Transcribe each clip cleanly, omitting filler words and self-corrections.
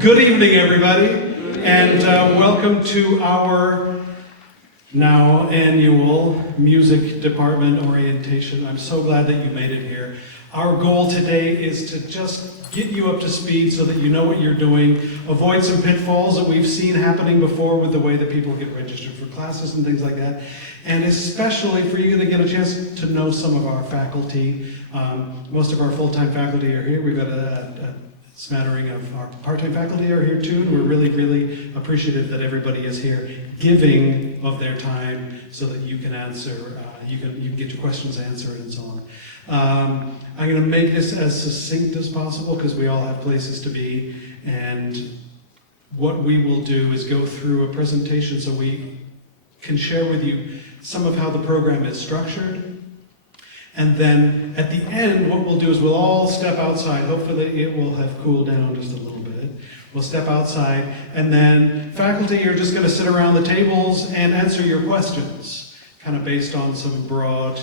Good evening, everybody, and welcome to our now annual music department orientation. I'm so glad that you made it here. Our goal today is to just get you up to speed so that you know what you're doing, avoid some pitfalls that we've seen happening before with the way that people get registered for classes and things like that, and especially for you to get a chance to know some of our faculty. Most of our full-time faculty are here. We've got a smattering of our part-time faculty are here too, and we're really, really appreciative that everybody is here giving of their time so that you can answer, you can get your questions answered and so on. I'm going to make this as succinct as possible because we all have places to be, and what we will do is go through a presentation so we can share with you some of how the program is structured. And then at the end, what we'll do is we'll all step outside. Hopefully it will have cooled down just a little bit. We'll step outside, and then faculty are just going to sit around the tables and answer your questions, kind of based on some broad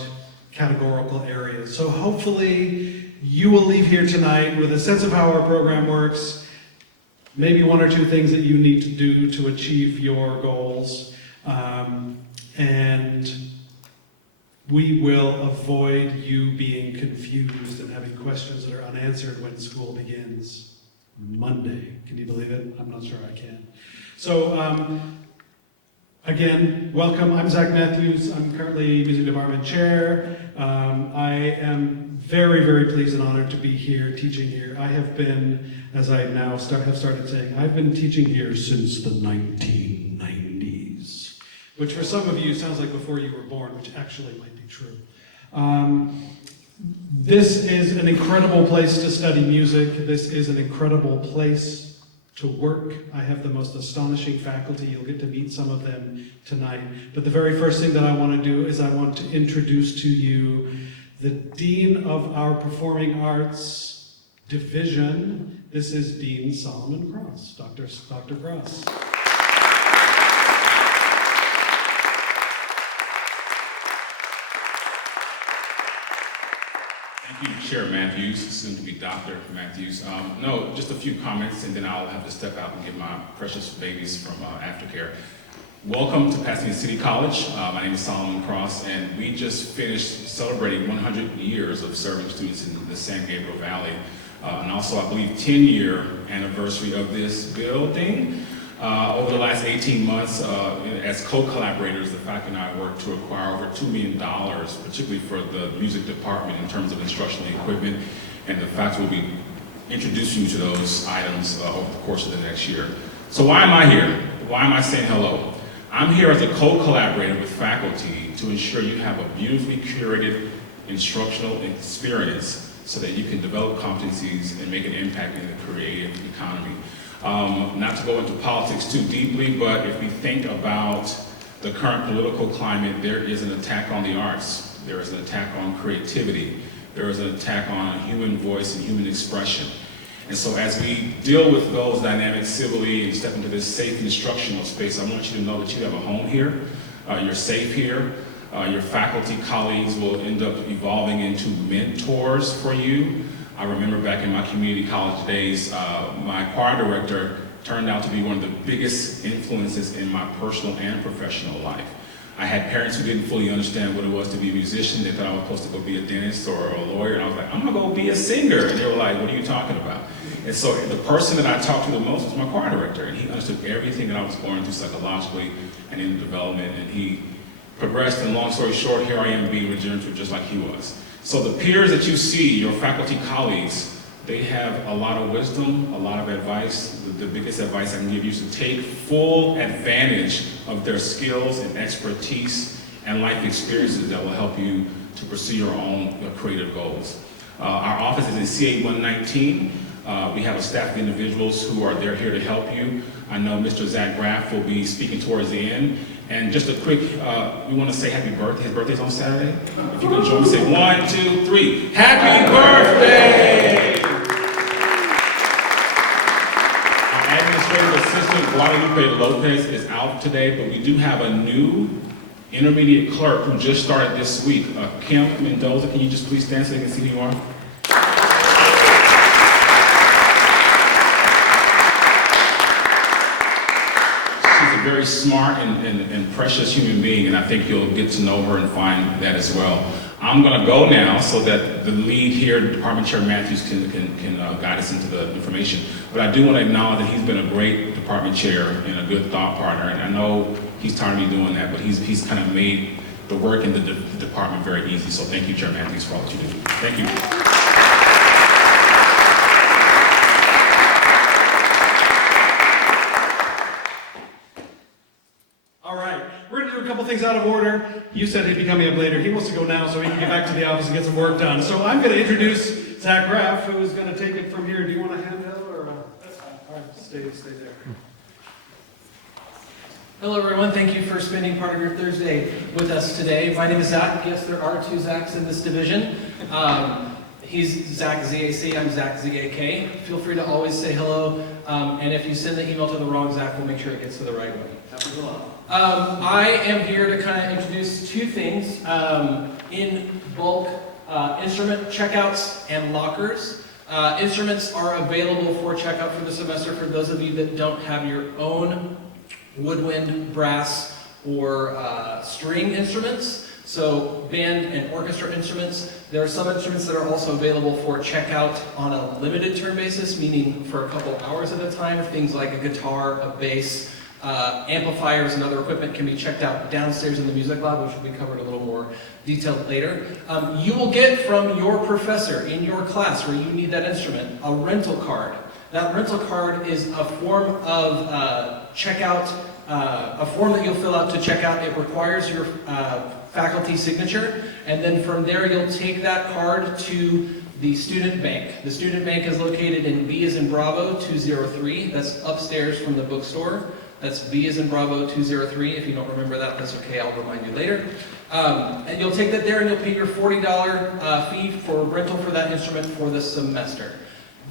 categorical areas. So hopefully you will leave here tonight with a sense of how our program works, maybe one or two things that you need to do to achieve your goals, and we will avoid you being confused and having questions that are unanswered when school begins Monday. Can you believe it? I'm not sure I can. So, again, welcome. I'm Zach Matthews. I'm currently Music Department Chair. I am very, very pleased and honored to be here, teaching here. I have been, as I now have started saying, I've been teaching here since the 1990s, which for some of you sounds like before you were born, which actually might be true. This is an incredible place to study music. This is an incredible place to work. I have the most astonishing faculty. You'll get to meet some of them tonight. But the very first thing that I want to do is I want to introduce to you the Dean of our Performing Arts Division. This is Dean Solomon Cross, Dr. Cross. Thank you, Chair Matthews, soon to be Dr. Matthews. No, just a few comments, and then I'll have to step out and get my precious babies from aftercare. Welcome to Pasadena City College. My name is Solomon Cross, and we just finished celebrating 100 years of serving students in the San Gabriel Valley, and also, I believe, 10-year anniversary of this building. Over the last 18 months, as co-collaborators, the faculty and I worked to acquire over $2 million, particularly for the music department in terms of instructional equipment, and the faculty will be introducing you to those items over the course of the next year. So why am I here? Why am I saying hello? I'm here as a co-collaborator with faculty to ensure you have a beautifully curated instructional experience so that you can develop competencies and make an impact in the creative economy. Not to go into politics too deeply, but if we think about the current political climate, there is an attack on the arts. There is an attack on creativity. There is an attack on human voice and human expression. And so as we deal with those dynamics civilly and step into this safe instructional space, I want you to know that you have a home here. You're safe here. Your faculty colleagues will end up evolving into mentors for you. I remember back in my community college days, my choir director turned out to be one of the biggest influences in my personal and professional life. I had parents who didn't fully understand what it was to be a musician. They thought I was supposed to go be a dentist or a lawyer, and I was like, I'm gonna go be a singer. And they were like, what are you talking about? And so the person that I talked to the most was my choir director, and he understood everything that I was going through psychologically and in development, and he progressed, and long story short, here I am being regenerative just like he was. So the peers that you see, your faculty colleagues, they have a lot of wisdom, a lot of advice. The biggest advice I can give you is to take full advantage of their skills and expertise and life experiences that will help you to pursue your own creative goals. Our office is in CA 119. We have a staff of individuals who are there here to help you. I know Mr. Zach Graff will be speaking towards the end. And just a quick, we want to say happy birthday. His birthday's on Saturday. If you can join me, say 1, 2, 3. Happy birthday! Our administrative assistant, Guadalupe Lopez, is out today, but we do have a new intermediate clerk who just started this week. Kim Mendoza, can you just please stand so they can see who you are? very smart and precious human being, and I think you'll get to know her and find that as well. I'm going to go now so that the lead here, Department Chair Matthews, can guide us into the information. But I do want to acknowledge that he's been a great department chair and a good thought partner. And I know he's tired of me doing that, but he's kind of made the work in the department very easy. So thank you, Chair Matthews, for all that you do. Thank you. Things out of order. You said he'd be coming up later. He wants to go now so he can get back to the office and get some work done. So I'm going to introduce Zach Graff, who is going to take it from here. Do you want a handheld or? That's fine. All right, stay there. Hello, everyone. Thank you for spending part of your Thursday with us today. My name is Zach. Yes, there are two Zachs in this division. He's Zach ZAC. I'm Zach ZAK. Feel free to always say hello. And if you send the email to the wrong Zach, we'll make sure it gets to the right one. Happens a lot. I am here to kind of introduce two things in bulk, instrument checkouts and lockers. Instruments are available for checkout for the semester for those of you that don't have your own woodwind, brass, or string instruments. So band and orchestra instruments. There are some instruments that are also available for checkout on a limited term basis, meaning for a couple hours at a time. Things like a guitar, a bass, amplifiers and other equipment can be checked out downstairs in the music lab, which will be covered a little more detailed later. You will get from your professor in your class where you need that instrument a rental card. That rental card is a form of checkout, a form that you'll fill out to check out. It requires your faculty signature, and then from there you'll take that card to the student bank. The student bank is located in B as in Bravo 203. That's upstairs from the bookstore. That's B as in Bravo 203. If you don't remember that, that's okay. I'll remind you later. And you'll take that there and you'll pay your $40 fee for rental for that instrument for the semester.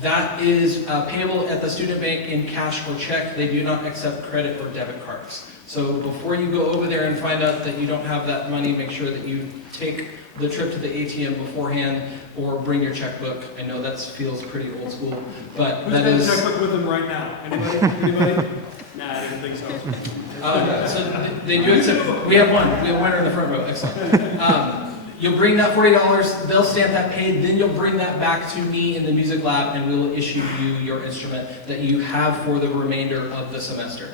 That is payable at the student bank in cash or check. They do not accept credit or debit cards. So before you go over there and find out that you don't have that money, make sure that you take the trip to the ATM beforehand or bring your checkbook. I know that feels pretty old school, but who's that got is... a checkbook with them right now? Anybody? Nah, I didn't think so. So they do accept. We have one. We have one in the front row. Excellent. You'll bring that $40. They'll stamp that paid. Then you'll bring that back to me in the music lab, and we will issue you your instrument that you have for the remainder of the semester.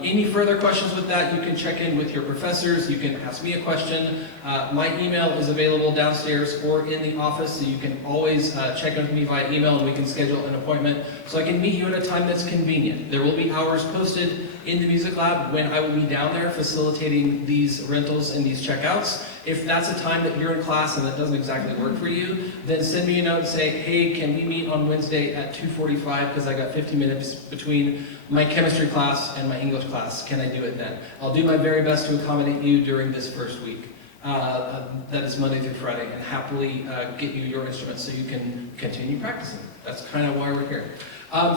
Any further questions with that, you can check in with your professors. You can ask me a question. My email is available downstairs or in the office, so you can always check in with me via email and we can schedule an appointment so I can meet you at a time that's convenient. There will be hours posted in the music lab when I will be down there facilitating these rentals and these checkouts. If that's a time that you're in class and that doesn't exactly work for you, then send me a note and say, hey, can we meet on Wednesday at 2:45 because I got 50 minutes between my chemistry class and my English class. Can I do it then? I'll do my very best to accommodate you during this first week. That is Monday through Friday, and happily get you your instruments so you can continue practicing. That's kind of why we're here.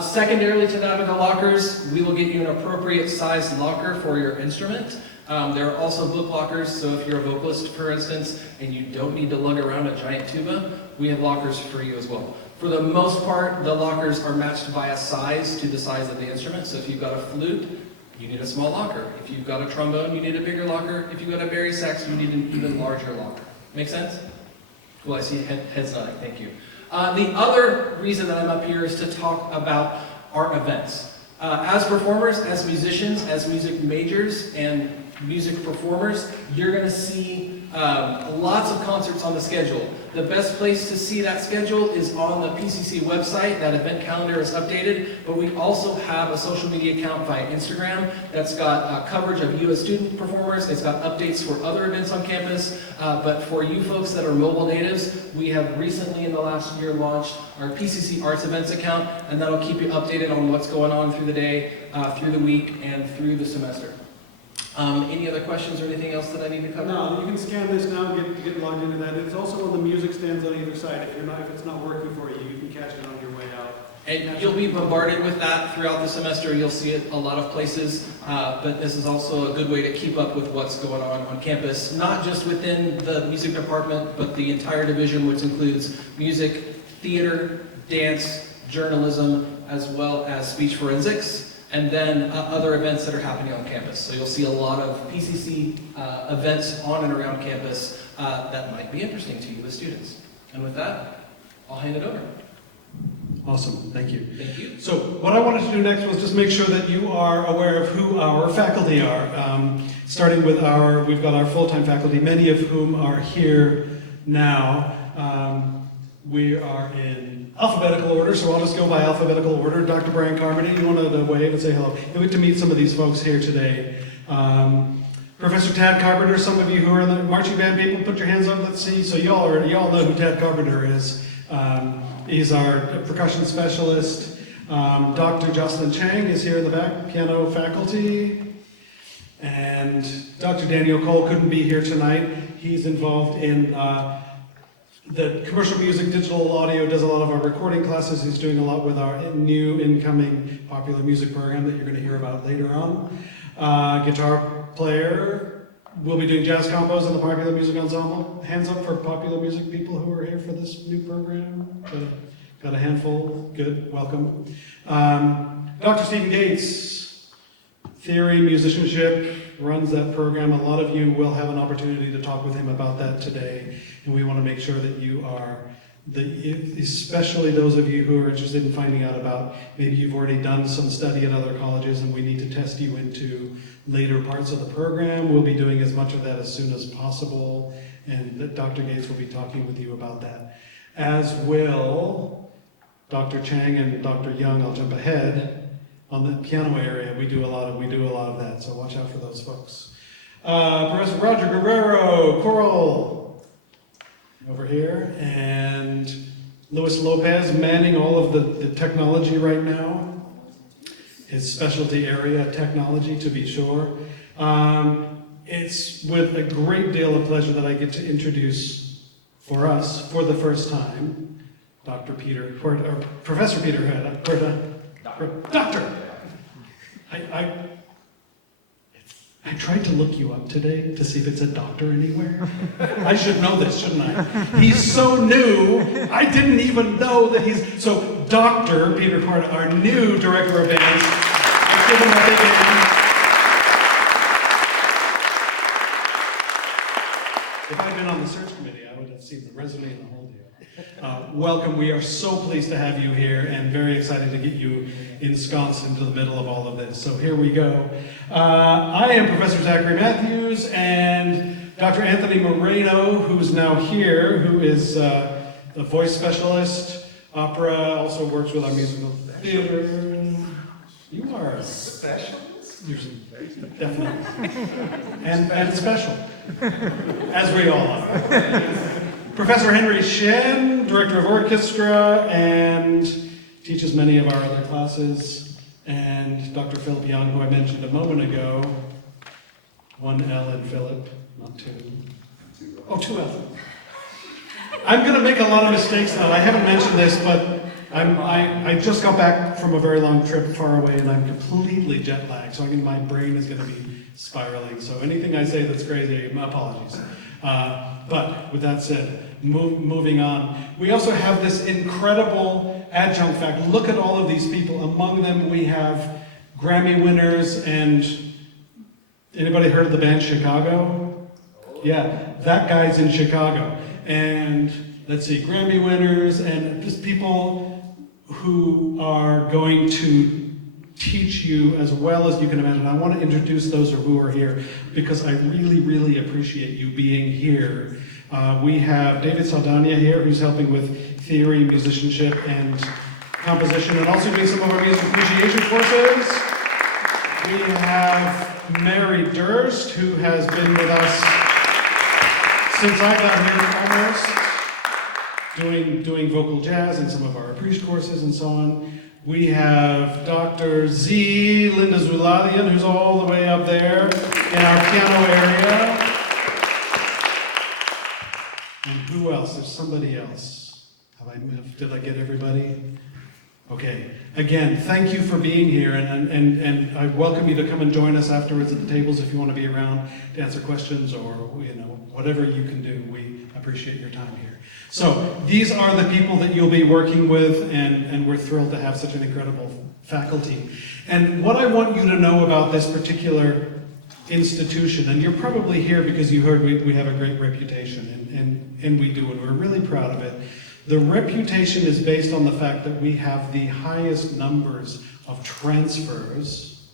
Secondarily to that, with the lockers, we will get you an appropriate size locker for your instrument. There are also book lockers, so if you're a vocalist, for instance, and you don't need to lug around a giant tuba, we have lockers for you as well. For the most part, the lockers are matched by a size to the size of the instrument. So if you've got a flute, you need a small locker. If you've got a trombone, you need a bigger locker. If you've got a bari sax, you need an even larger locker. Make sense? Well, I see heads nodding. Thank you. The other reason that I'm up here is to talk about our events. As performers, as musicians, as music majors, and music performers, you're going to see lots of concerts on the schedule. The best place to see that schedule is on the PCC website. That event calendar is updated, but we also have a social media account via Instagram that's got coverage of you as student performers. It's got updates for other events on campus, but for you folks that are mobile natives, we have recently in the last year launched our PCC Arts Events account, and that'll keep you updated on what's going on through the day, through the week, and through the semester. Any other questions or anything else that I need to cover? No, you can scan this now and get logged into that. It's also on the music stands on either side. If it's not working for you, you can catch it on your way out. And you'll be bombarded with that throughout the semester. You'll see it a lot of places, but this is also a good way to keep up with what's going on campus, not just within the music department, but the entire division, which includes music, theater, dance, journalism, as well as speech forensics, and then other events that are happening on campus. So you'll see a lot of PCC events on and around campus that might be interesting to you as students. And with that, I'll hand it over. Awesome, thank you. Thank you. So what I wanted to do next was just make sure that you are aware of who our faculty are. Starting with we've got our full-time faculty, many of whom are here now. We are in alphabetical order, so I'll just go by alphabetical order. Dr. Brian Carmody, you want to wave and say hello? You get to meet some of these folks here today. Professor Tad Carpenter, some of you who are the marching band people, put your hands up, let's see. So y'all know who Tad Carpenter is. He's our percussion specialist. Dr. Jocelyn Chang is here in the back, piano faculty. And Dr. Daniel Cole couldn't be here tonight. He's involved in the commercial music, digital audio, does a lot of our recording classes. He's doing a lot with our new incoming popular music program that you're going to hear about later on. Guitar player, we'll be doing jazz combos in the popular music ensemble. Hands up for popular music people who are here for this new program. Got a handful, good, welcome. Dr. Stephen Gates, theory, musicianship, runs that program. A lot of you will have an opportunity to talk with him about that today, and we want to make sure that you are, especially those of you who are interested in finding out about, maybe you've already done some study at other colleges and we need to test you into later parts of the program. We'll be doing as much of that as soon as possible, and Dr. Gates will be talking with you about that. As will Dr. Chang and Dr. Young. I'll jump ahead. On the piano area, we do a lot of that, so watch out for those folks. Professor Roger Guerrero, choral, over here, and Luis Lopez manning all of the technology right now. His specialty area, technology, to be sure. It's with a great deal of pleasure that I get to introduce for us, for the first time, Professor Peter Huerta. Doctor! I tried to look you up today to see if it's a doctor anywhere. I should know this, shouldn't I? He's so new, I didn't even know that so Dr. Peter Huerta, our new director of bands. Let's give him a big hand. If I'd been on the search committee, I would have seen the resume and the whole deal. Welcome, we are so pleased to have you here and very excited to get you ensconced into the middle of all of this. So here we go. I am Professor Zachary Matthews, and Dr. Anthony Moreno, who's now here, who is the voice specialist, opera, also works with our musical theater. You are a specialist? Definitely. And special, as we all are. Professor Henry Shen, Director of Orchestra, and teaches many of our other classes. And Dr. Philip Young, who I mentioned a moment ago. One L in Philip, not two. Oh, two L's. I'm going to make a lot of mistakes now. I haven't mentioned this, but I just got back from a very long trip far away, and I'm completely jet lagged. So my brain is going to be spiraling. So anything I say that's crazy, my apologies. But with that said, moving on. We also have this incredible adjunct fact. Look at all of these people. Among them we have Grammy winners, and anybody heard of the band Chicago? Yeah, that guy's in Chicago. And let's see, Grammy winners and just people who are going to teach you as well as you can imagine. I want to introduce those who are here because I really, really appreciate you being here. We have David Saldana here, who's helping with theory, musicianship, and composition, and also doing some of our music appreciation courses. We have Mary Durst, who has been with us since I got here almost, doing vocal jazz and some of our appreciation courses and so on. We have Dr. Z. Linda Zuladian, who's all the way up there in our piano area. And who else? There's somebody else. Did I get everybody? Okay. Again, thank you for being here, and I welcome you to come and join us afterwards at the tables if you want to be around to answer questions or whatever you can do. We appreciate your time here. So these are the people that you'll be working with, and we're thrilled to have such an incredible faculty. And what I want you to know about this particular institution, and you're probably here because you heard we have a great reputation, and we do, and we're really proud of it. The reputation is based on the fact that we have the highest numbers of transfers.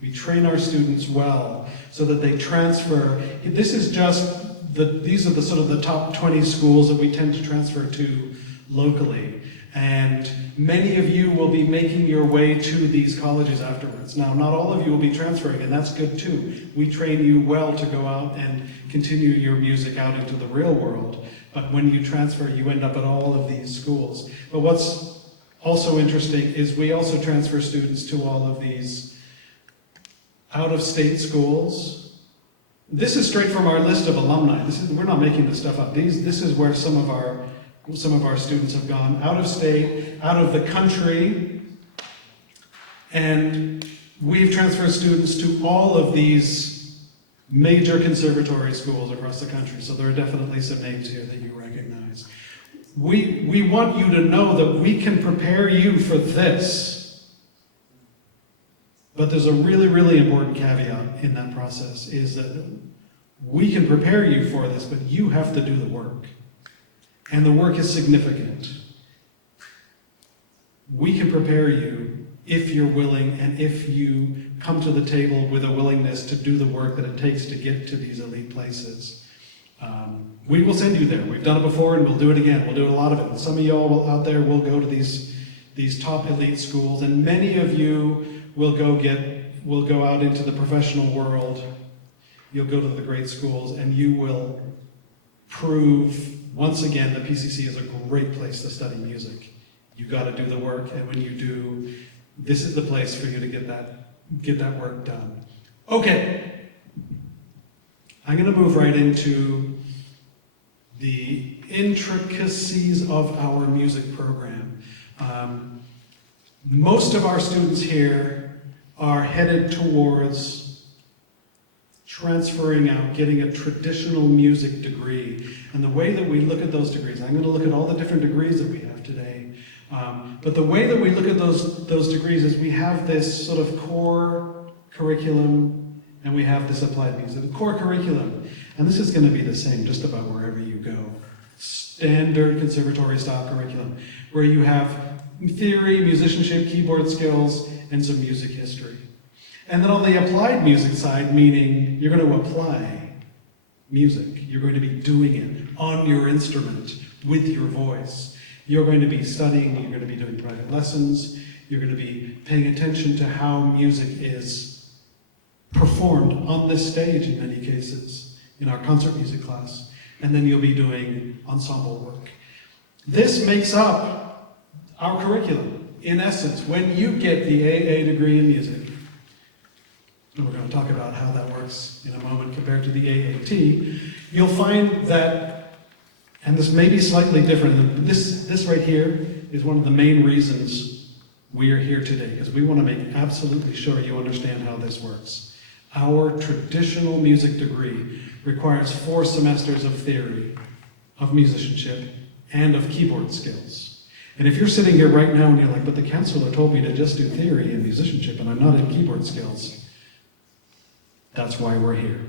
We train our students well so that they transfer. This is just these are the sort of the top 20 schools that we tend to transfer to locally. And many of you will be making your way to these colleges afterwards. Now, not all of you will be transferring, and that's good too. We train you well to go out and continue your music out into the real world. But when you transfer, you end up at all of these schools. But what's also interesting is we also transfer students to all of these out-of-state schools. This is straight from our list of alumni. We're not making this stuff up. This is where some of our students have gone out of state, out of the country, and we've transferred students to all of these major conservatory schools across the country. So there are definitely some names here that you recognize. We want you to know that we can prepare you for this. But there's a really, really important caveat in that process, is that we can prepare you for this, but you have to do the work. And the work is significant. We can prepare you if you're willing and if you come to the table with a willingness to do the work that it takes to get to these elite places. We will send you there. We've done it before and we'll do it again. We'll do a lot of it. And some of y'all out there will go to these top elite schools, and many of you will go out into the professional world. You'll go to the great schools, and you will prove once again that PCC is a great place to study music. You got to do the work, and when you do, this is the place for you to get that work done. Okay, I'm going to move right into the intricacies of our music program. Most of our students here are headed towards transferring out, getting a traditional music degree. And the way that we look at those degrees, I'm going to look at all the different degrees that we have today. But the way that we look at those degrees is we have this sort of core curriculum and we have this applied music. The core curriculum, and this is going to be the same just about wherever you go. Standard conservatory style curriculum, where you have theory, musicianship, keyboard skills, and some music history. And then on the applied music side, meaning you're going to apply music. You're going to be doing it on your instrument with your voice. You're going to be studying, you're going to be doing private lessons, you're going to be paying attention to how music is performed on this stage in many cases, in our concert music class. And then you'll be doing ensemble work. This makes up our curriculum, in essence. When you get the AA degree in music, and we're going to talk about how that works in a moment compared to the AAT, you'll find that, and this may be slightly different, this right here is one of the main reasons we are here today, because we want to make absolutely sure you understand how this works. Our traditional music degree requires 4 semesters of theory, of musicianship, and of keyboard skills. And if you're sitting here right now and you're like, but the counselor told me to just do theory and musicianship and I'm not in keyboard skills, that's why we're here.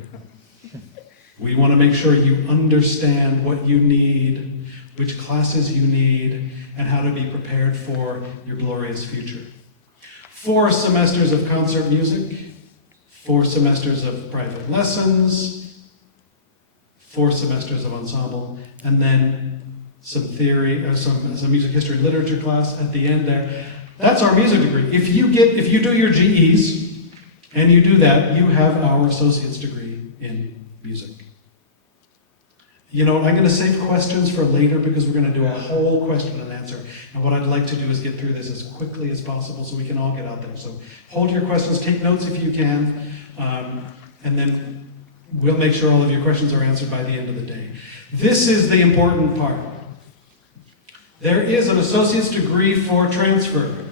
We want to make sure you understand what you need, which classes you need, and how to be prepared for your glorious future. 4 semesters of concert music, 4 semesters of private lessons, 4 semesters of ensemble, and then some theory, or some music history and literature class at the end there. That's our music degree. If you do your GEs, and you do that, you have our associate's degree in music. You know, I'm going to save questions for later because we're going to do a whole question and answer. And what I'd like to do is get through this as quickly as possible so we can all get out there. So hold your questions, take notes if you can, and then we'll make sure all of your questions are answered by the end of the day. This is the important part. There is an associate's degree for transfer.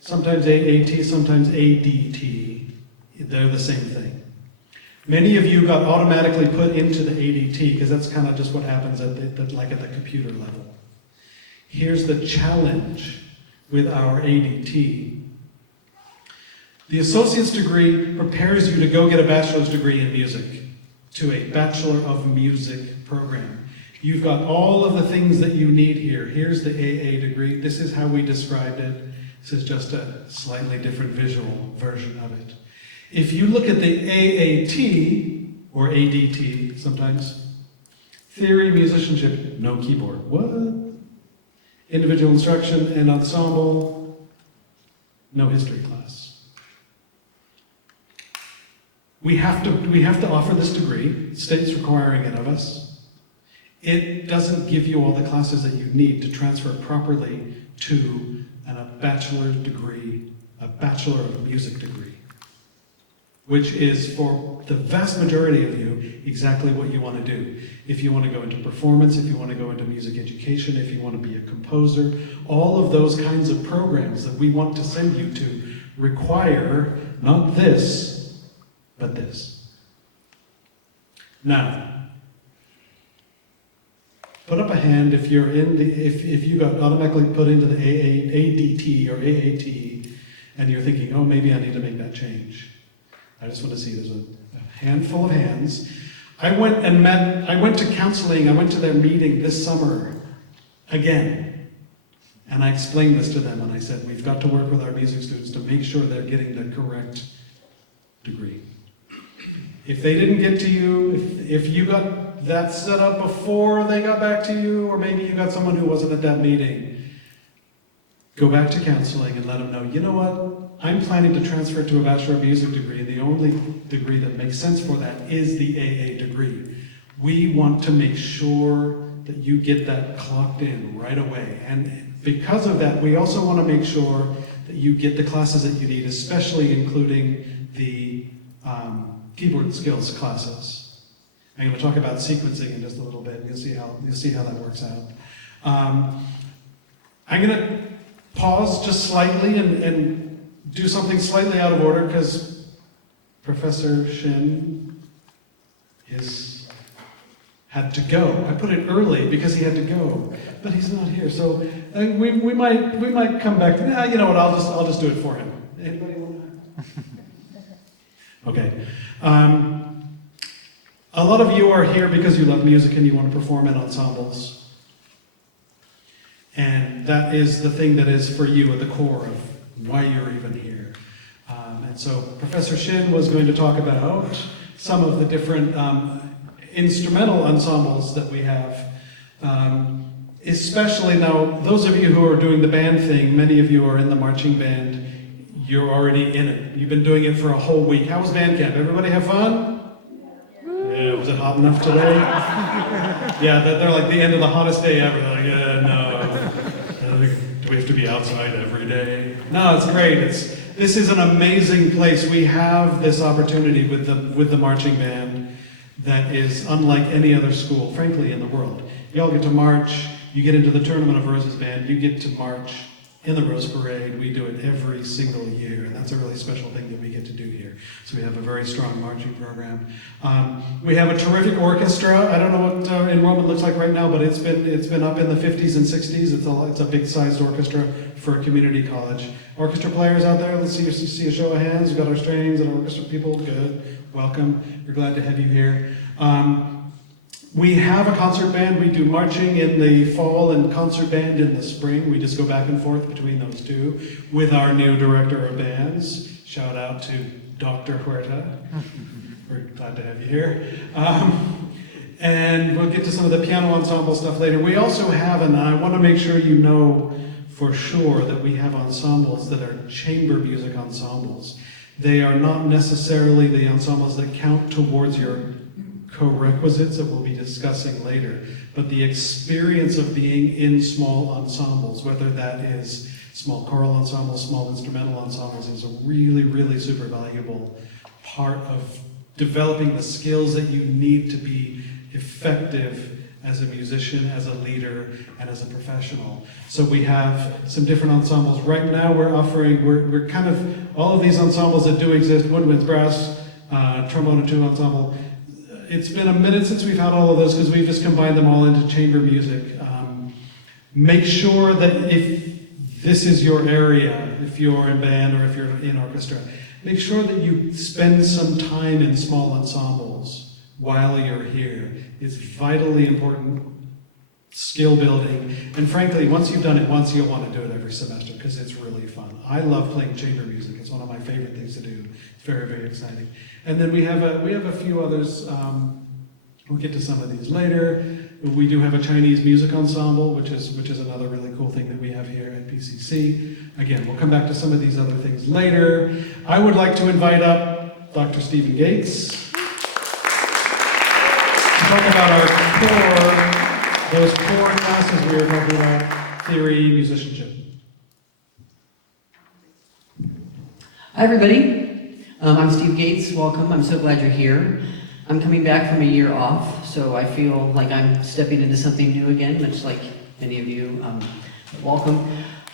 Sometimes AAT, sometimes ADT. They're the same thing. Many of you got automatically put into the ADT because that's kind of just what happens at the computer level. Here's the challenge with our ADT The associate's degree prepares you to go get a bachelor's degree in music, to a Bachelor of Music program. You've got all of the things that you need here. Here's the AA degree. This is how we described it. This is just a slightly different visual version of it. If you look at the AAT, or ADT sometimes, theory, musicianship, no keyboard. What? Individual instruction and ensemble, no history class. We have to offer this degree. The state's requiring it of us. It doesn't give you all the classes that you need to transfer properly to a bachelor's degree, a Bachelor of Music degree, which is, for the vast majority of you, exactly what you want to do. If you want to go into performance, if you want to go into music education, if you want to be a composer, all of those kinds of programs that we want to send you to require not this, but this. Now, put up a hand if you're in if you got automatically put into the ADT or AAT, and you're thinking, oh, maybe I need to make that change. I just want to see, there's a handful of hands. I went to counseling, I went to their meeting this summer again. And I explained this to them, and I said, we've got to work with our music students to make sure they're getting the correct degree. If they didn't get to you, if you got that set up before they got back to you, or maybe you got someone who wasn't at that meeting, go back to counseling and let them know, you know what? I'm planning to transfer to a Bachelor of Music degree, and the only degree that makes sense for that is the AA degree. We want to make sure that you get that clocked in right away. And because of that, we also want to make sure that you get the classes that you need, especially including the keyboard skills classes. I'm going to talk about sequencing in just a little bit. You'll see how that works out. I'm going to pause just slightly and do something slightly out of order, because Professor Shin had to go. I put it early because he had to go, but he's not here. So we might come back. You know what? I'll just do it for him. Anybody want to? Okay. A lot of you are here because you love music and you want to perform in ensembles. And that is the thing that is for you at the core of why you're even here. And so Professor Shin was going to talk about some of the different instrumental ensembles that we have. Especially now, those of you who are doing the band thing, many of you are in the marching band. You're already in it. You've been doing it for a whole week. How was band camp? Everybody have fun? Yeah, was it hot enough today? Yeah, they're like the end of the hottest day ever. They're like, yeah, no. Do we have to be outside every day? No, it's great. This is an amazing place. We have this opportunity with the marching band that is unlike any other school, frankly, in the world. Y'all get to march. You get into the Tournament of Roses band. You get to march in the Rose Parade. We do it every single year, and that's a really special thing that we get to do here. So we have a very strong marching program. We have a terrific orchestra. I don't know what enrollment looks like right now, but it's been up in the 50s and 60s. It's a big-sized orchestra for a community college. Orchestra players out there, let's see a show of hands. We've got our strings and orchestra people. Good. Welcome. We're glad to have you here. We have a concert band. We do marching in the fall and concert band in the spring. We just go back and forth between those two with our new director of bands. Shout out to Dr. Huerta. We're glad to have you here. And we'll get to some of the piano ensemble stuff later. We also have, and I want to make sure you know for sure, that we have ensembles that are chamber music ensembles. They are not necessarily the ensembles that count towards your co-requisites that we'll be discussing later, but the experience of being in small ensembles, whether that is small choral ensembles, small instrumental ensembles, is a really, really super valuable part of developing the skills that you need to be effective as a musician, as a leader, and as a professional. So we have some different ensembles. Right now we're kind of, all of these ensembles that do exist, woodwinds, brass, trombone and tube ensemble. It's been a minute since we've had all of those because we've just combined them all into chamber music. Make sure that if this is your area, if you're in band or if you're in orchestra. Make sure that you spend some time in small ensembles while you're here. It's vitally important skill building. And frankly, once you've done it once, you'll want to do it every semester because it's really fun. I love playing chamber music. It's one of my favorite things to do. It's very, very exciting. And then we have a few others. We'll get to some of these later. We do have a Chinese music ensemble, which is another really cool thing that we have here at PCC. Again, we'll come back to some of these other things later. I would like to invite up Dr. Stephen Gates to talk about our those core classes we were talking about, theory, musicianship. Hi everybody, I'm Steve Gates, welcome, I'm so glad you're here. I'm coming back from a year off, so I feel like I'm stepping into something new again, much like many of you. Welcome.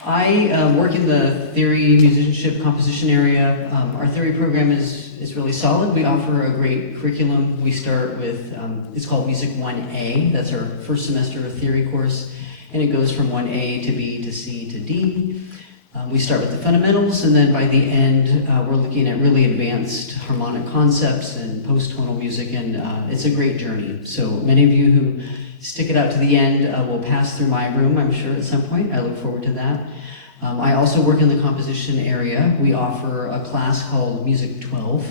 I work in the theory, musicianship, composition area. Our theory program is really solid. We offer a great curriculum. We start with, it's called Music 1A. That's our first semester of theory course, and it goes from 1A to B to C to D. We start with the fundamentals, and then by the end, we're looking at really advanced harmonic concepts and post-tonal music, and it's a great journey. So many of you who stick it out to the end will pass through my room, I'm sure, at some point. I look forward to that. I also work in the composition area. We offer a class called Music 12,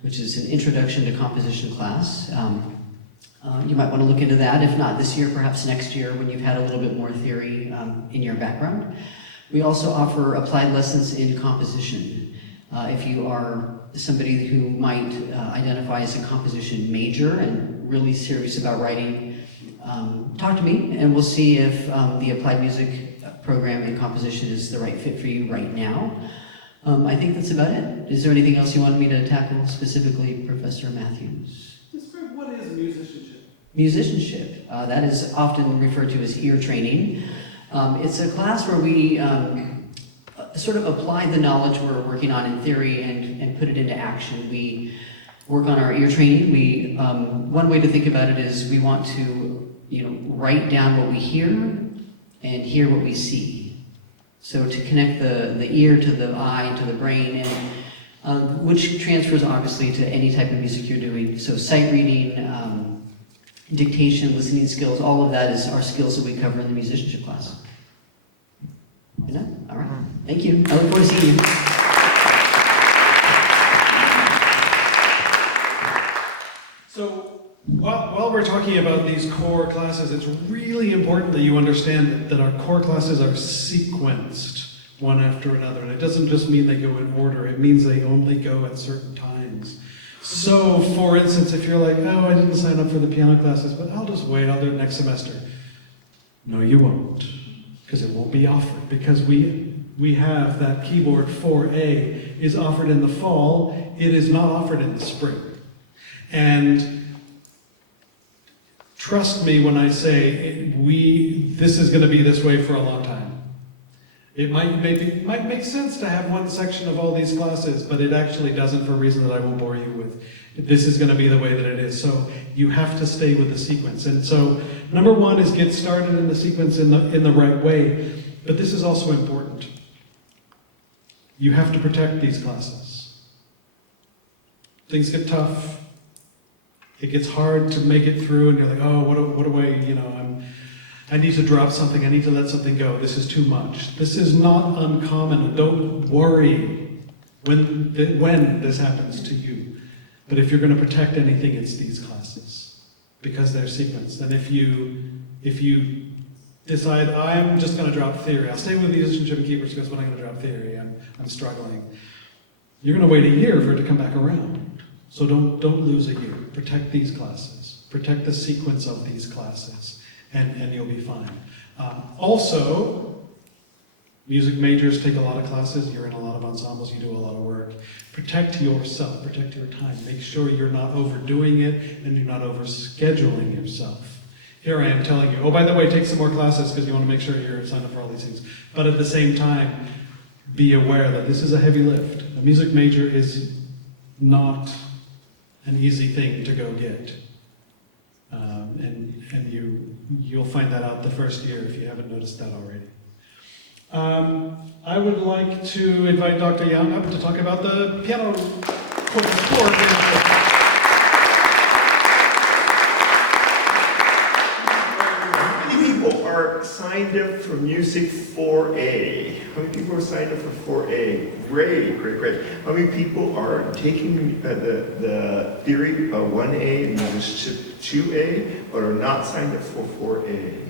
which is an introduction to composition class. You might want to look into that. If not this year, perhaps next year when you've had a little bit more theory in your background. We also offer applied lessons in composition. If you are somebody who might identify as a composition major and really serious about writing, talk to me and we'll see if the applied music program in composition is the right fit for you right now. I think that's about it. Is there anything else you wanted me to tackle specifically, Professor Matthews? Describe what is musicianship? Musicianship. That is often referred to as ear training. It's a class where we sort of apply the knowledge we're working on in theory and put it into action. We work on our ear training. One way to think about it is we want to, write down what we hear and hear what we see. So to connect the ear to the eye to the brain, and which transfers obviously to any type of music you're doing. So sight reading, dictation, listening skills, all of that is our skills that we cover in the musicianship class. All right. Thank you. I look forward to seeing you. So while we're talking about these core classes, it's really important that you understand that our core classes are sequenced one after another. And it doesn't just mean they go in order. It means they only go at certain times. So, for instance, if you're like, oh, I didn't sign up for the piano classes, but I'll just wait, I'll do it next semester. No, you won't, because it won't be offered, because we have that keyboard 4A is offered in the fall, it is not offered in the spring. And trust me when I say this is going to be this way for a long time. It might make sense to have one section of all these classes, but it actually doesn't for a reason that I won't bore you with. This is going to be the way that it is. So you have to stay with the sequence. And so number one is get started in the sequence in the right way. But this is also important. You have to protect these classes. Things get tough. It gets hard to make it through, and you're like, oh, what do I need to drop something, I need to let something go, this is too much. This is not uncommon, don't worry when this happens to you. But if you're going to protect anything, it's these classes, because they're sequenced. And if you decide, I'm just going to drop theory, I'll stay with musicianship and keyboards because when I'm going to drop theory, I'm struggling. You're going to wait a year for it to come back around. So don't lose a year. Protect these classes. Protect the sequence of these classes. And you'll be fine. Also, music majors take a lot of classes, you're in a lot of ensembles, you do a lot of work. Protect yourself, protect your time. Make sure you're not overdoing it and you're not overscheduling yourself. Here I am telling you, oh, by the way, take some more classes because you want to make sure you're signed up for all these things. But at the same time, be aware that this is a heavy lift. A music major is not an easy thing to go get. And you'll find that out the first year if you haven't noticed that already. I would like to invite Dr. Young up to talk about the piano corporate score. How many people are signed up for Music 4A? How many people are signed up for 4A? Great, great, great. How many people are taking the theory 1A and musicianship 2A, but are not signed up for 4A?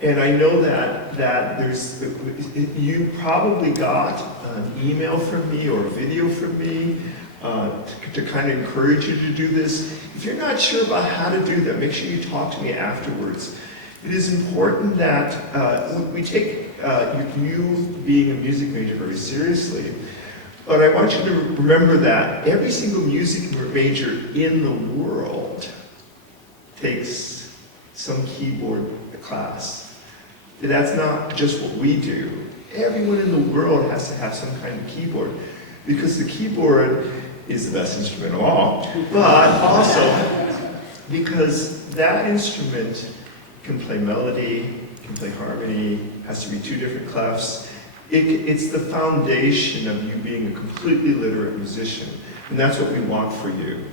And I know that there's, you probably got an email from me or a video from me to kind of encourage you to do this. If you're not sure about how to do that, make sure you talk to me afterwards. It is important that we take you being a music major very seriously, but I want you to remember that every single music major in the world takes some keyboard class. That's not just what we do. Everyone in the world has to have some kind of keyboard, because the keyboard is the best instrument of all, but also because that instrument can play melody, can play harmony, has to be two different clefs. It's the foundation of you being a completely literate musician, and that's what we want for you.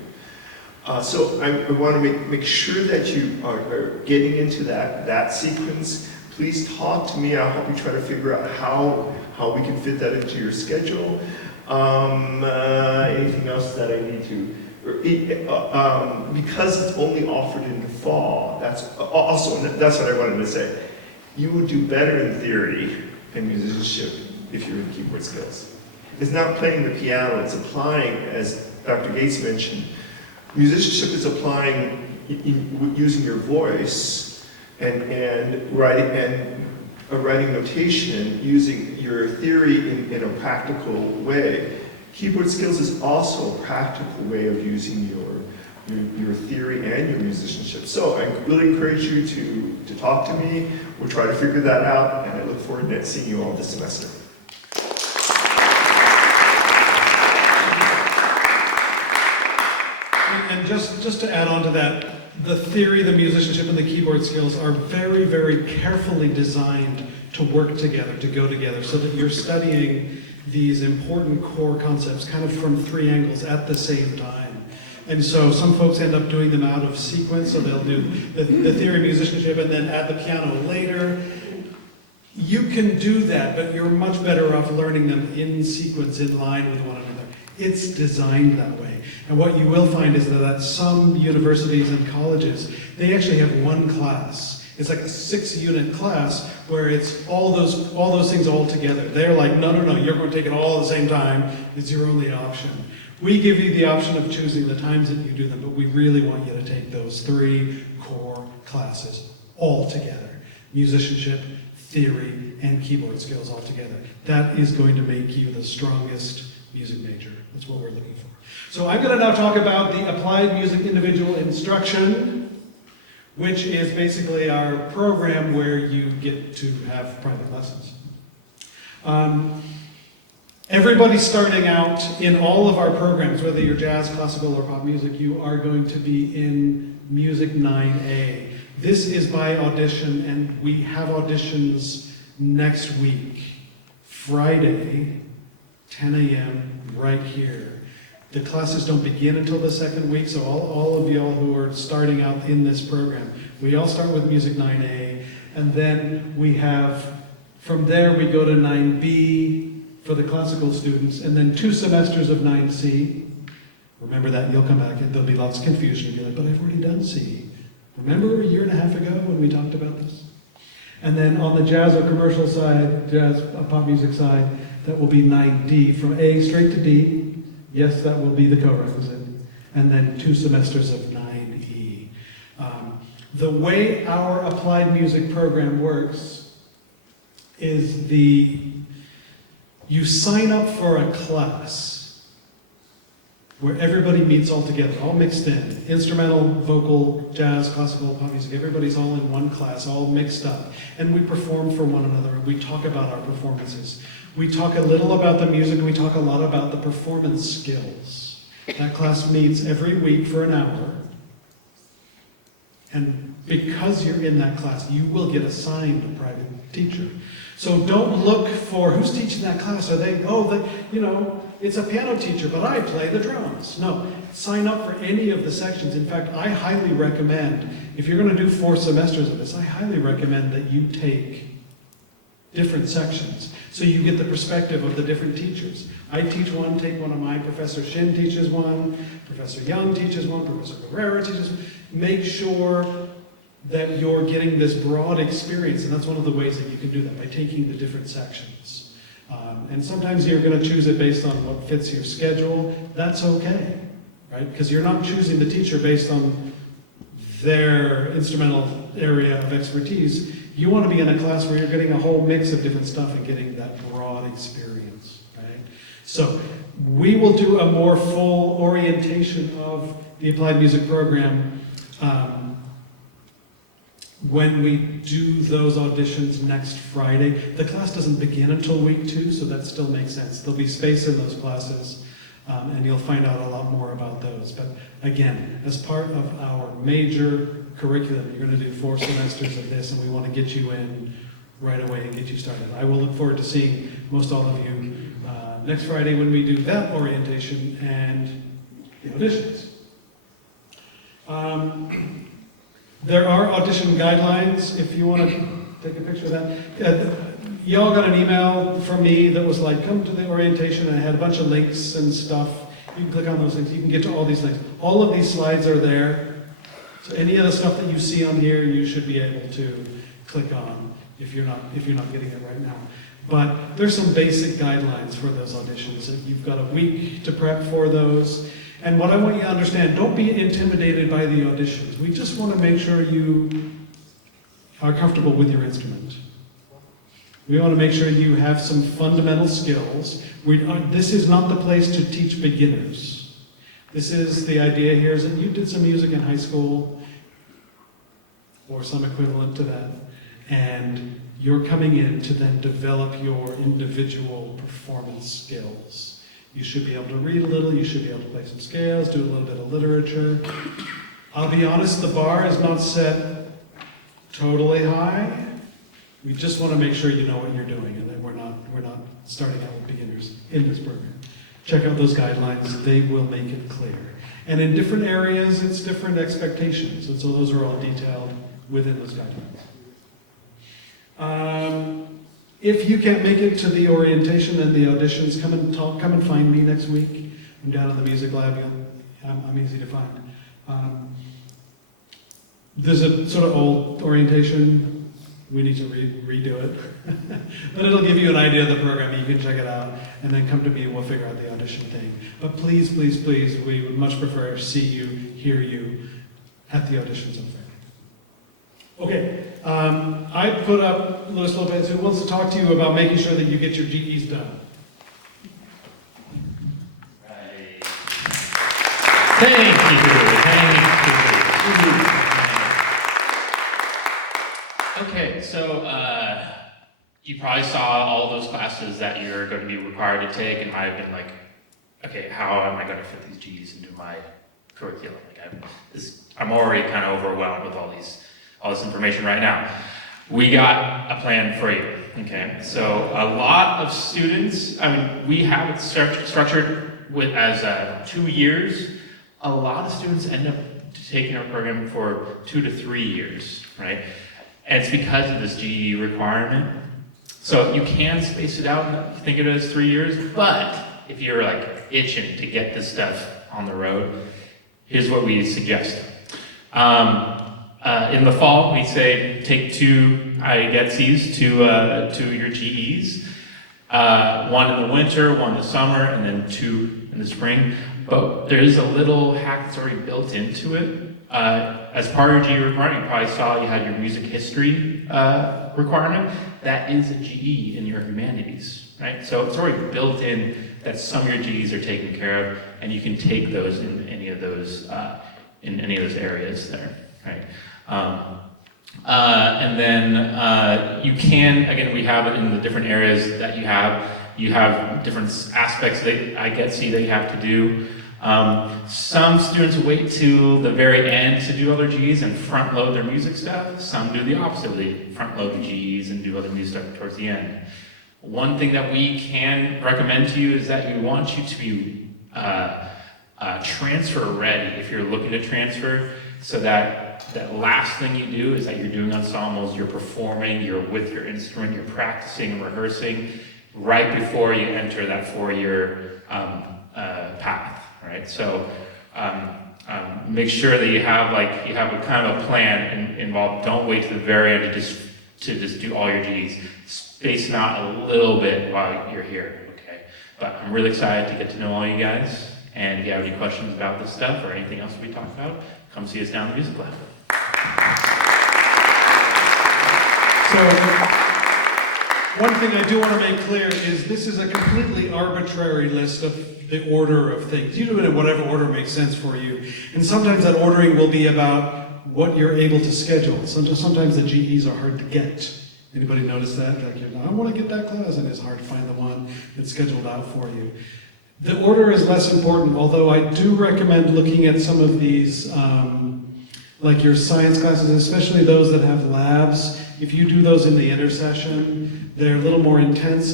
So I want to make sure that you are getting into that sequence. Please talk to me. I'll help you try to figure out how we can fit that into your schedule. Anything else that I need to? Because it's only offered in the fall. That's what I wanted to say. You would do better in theory and musicianship if you're in keyboard skills. It's not playing the piano. It's applying, as Dr. Gates mentioned. Musicianship is applying using your voice and writing notation using your theory in a practical way. Keyboard skills is also a practical way of using your theory and your musicianship. So I really encourage you to talk to me. We'll try to figure that out, and I look forward to seeing you all this semester. And just to add on to that, the theory, the musicianship, and the keyboard skills are very, very carefully designed to work together, to go together, so that you're studying these important core concepts kind of from three angles at the same time. And so some folks end up doing them out of sequence, so they'll do the theory, musicianship, and then add the piano later. You can do that, but you're much better off learning them in sequence, in line with one another. It's designed that way. And what you will find is that some universities and colleges, they actually have one class. It's like a 6-unit class where it's all those things all together. They're like, no, you're going to take it all at the same time. It's your only option. We give you the option of choosing the times that you do them, but we really want you to take those 3 core classes all together. Musicianship, theory, and keyboard skills all together. That is going to make you the strongest music major. That's what we're looking for. So I'm going to now talk about the Applied Music Individual Instruction, which is basically our program where you get to have private lessons. Everybody starting out in all of our programs, whether you're jazz, classical, or pop music, you are going to be in Music 9A. This is by audition, and we have auditions next week, Friday, 10 a.m. right here. The classes don't begin until the second week, so all of y'all who are starting out in this program, we all start with Music 9A, and then we have, from there we go to 9B for the classical students, and then 2 semesters of 9C. Remember that, you'll come back, and there'll be lots of confusion. You'll be like, but I've already done C. Remember a year and a half ago when we talked about this? And then on the jazz or commercial side, jazz, pop music side, that will be 9D, from A straight to D. Yes, that will be the co-requisite. And then 2 semesters of 9E. The way our applied music program works is you sign up for a class where everybody meets all together, all mixed in. Instrumental, vocal, jazz, classical, pop music, everybody's all in one class, all mixed up. And we perform for one another, and we talk about our performances. We talk a little about the music, and we talk a lot about the performance skills. That class meets every week for an hour. And because you're in that class, you will get assigned a private teacher. So don't look for who's teaching that class. Are they, it's a piano teacher, but I play the drums. No, sign up for any of the sections. In fact, I highly recommend, if you're going to do 4 semesters of this, I highly recommend that you take different sections so you get the perspective of the different teachers. I teach one, take one of mine, Professor Shin teaches one, Professor Young teaches one, Professor Guerrero teaches one. Make sure that you're getting this broad experience, and that's one of the ways that you can do that, by taking the different sections. And sometimes you're going to choose it based on what fits your schedule. That's okay, right? Because you're not choosing the teacher based on their instrumental area of expertise. You want to be in a class where you're getting a whole mix of different stuff and getting that broad experience, right? So we will do a more full orientation of the applied music program when we do those auditions next Friday. The class doesn't begin until week 2, so that still makes sense. There'll be space in those classes, and you'll find out a lot more about those. But again, as part of our major curriculum, you're going to do 4 semesters of this, and we want to get you in right away and get you started. I will look forward to seeing most all of you next Friday when we do that orientation and the auditions. There are audition guidelines, if you want to take a picture of that. Y'all got an email from me that was like, come to the orientation, and I had a bunch of links and stuff. You can click on those links, you can get to all these links. All of these slides are there. So any of the stuff that you see on here, you should be able to click on if you're not getting it right now. But there's some basic guidelines for those auditions. You've got a week to prep for those. And what I want you to understand, don't be intimidated by the auditions. We just want to make sure you are comfortable with your instrument. We want to make sure you have some fundamental skills. This is not the place to teach beginners. This is, the idea here is that you did some music in high school, or some equivalent to that, and you're coming in to then develop your individual performance skills. You should be able to read a little, you should be able to play some scales, do a little bit of literature. I'll be honest, the bar is not set totally high. We just want to make sure you know what you're doing, and that we're not starting out with beginners in this program. Check out those guidelines, they will make it clear. And in different areas, it's different expectations, and so those are all detailed within those guidelines. If you can't make it to the orientation and the auditions, come and find me next week. I'm down in the music lab. I'm easy to find. There's a sort of old orientation. We need to redo it. But it'll give you an idea of the program. You can check it out, and then come to me and we'll figure out the audition thing. But please, please, please, we would much prefer to see you, hear you at the auditions on Friday. Okay, I put up Louis Lopez, who wants to talk to you about making sure that you get your GEs done. Right. Thank you. Okay, so you probably saw all those classes that you're going to be required to take, and might have been like, okay, how am I going to fit these GEs into my curriculum? Like I'm already kind of overwhelmed with all this information right now. We got a plan for you, okay? So a lot of students, we have it structured as 2 years. A lot of students end up taking our program for 2 to 3 years, right? And it's because of this GE requirement. So you can space it out and think of it as 3 years, but if you're like itching to get this stuff on the road, here's what we suggest. In the fall, we say take 2 IGETSs to your GEs. 1 in the winter, 1 in the summer, and then 2 in the spring. But there's a little hack that's already built into it. As part of your GE requirement, you probably saw you had your music history requirement. That is a GE in your humanities, right? So it's already built in that some of your GEs are taken care of, and you can take those in any of those areas there, right? And then you can, again, we have it in the different areas that you have. You have different aspects that I get see that you have to do. Some students wait till the very end to do other Gs and front load their music stuff. Some do the opposite, they front load the Gs and do other music stuff towards the end. One thing that we can recommend to you is that we want you to be transfer ready if you're looking to transfer, so that last thing you do is that you're doing ensembles, you're performing, you're with your instrument, you're practicing and rehearsing right before you enter that 4-year path, right? So make sure that you have a kind of a plan involved. Don't wait to the very end to just do all your Gs. Space them out a little bit while you're here, okay? But I'm really excited to get to know all you guys. And if you have any questions about this stuff or anything else we talked about, come see us down in the music lab. So, one thing I do want to make clear is this is a completely arbitrary list of the order of things. You do it in whatever order makes sense for you. And sometimes that ordering will be about what you're able to schedule. Sometimes the GEs are hard to get. Anybody notice that? Like, I want to get that class, and it's hard to find the one that's scheduled out for you. The order is less important, although I do recommend looking at some of these, like your science classes, especially those that have labs. If you do those in the intersession, they're a little more intense,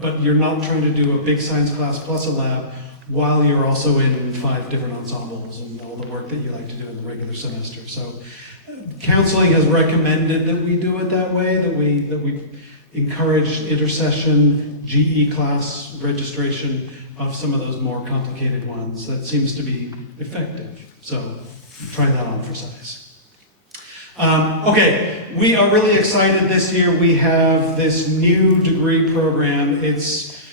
but you're not trying to do a big science class plus a lab while you're also in 5 different ensembles and all the work that you like to do in the regular semester. So counseling has recommended that we do it that way, that we encourage intersession, GE class registration of some of those more complicated ones. That seems to be effective. So try that on for size. Okay, we are really excited this year. We have this new degree program. It's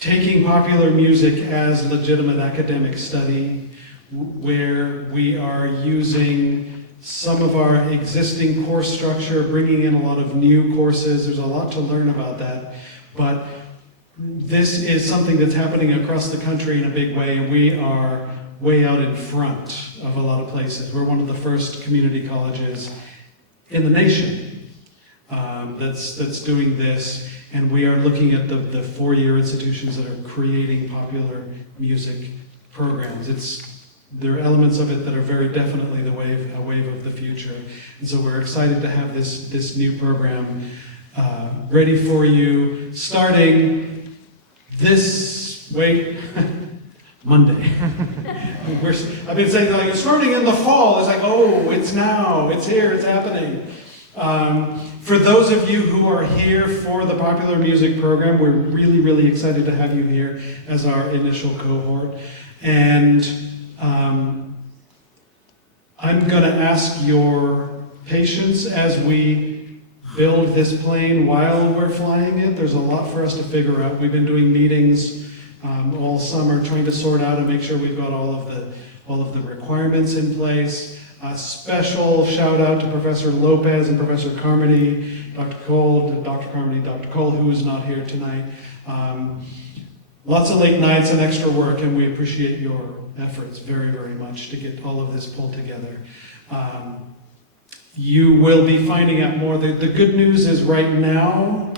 taking popular music as legitimate academic study, where we are using some of our existing course structure, bringing in a lot of new courses. There's a lot to learn about that, but this is something that's happening across the country in a big way, and we are way out in front of a lot of places. We're one of the first community colleges in the nation that's doing this, and we are looking at the 4-year institutions that are creating popular music programs. There are elements of it that are very definitely a wave of the future, and so we're excited to have this new program ready for you, starting this Monday. I've been saying like it's starting in the fall. It's like, oh, it's now, it's here, it's happening. For those of you who are here for the popular music program, we're really, really excited to have you here as our initial cohort. And I'm going to ask your patience as we build this plane while we're flying it. There's a lot for us to figure out. We've been doing meetings all summer trying to sort out and make sure we've got all of the requirements in place. A special shout out to Professor Lopez and Professor Carmody, Dr. Cole, who is not here tonight. Lots of late nights and extra work, and we appreciate your efforts very, very much to get all of this pulled together. You will be finding out more. The good news is right now,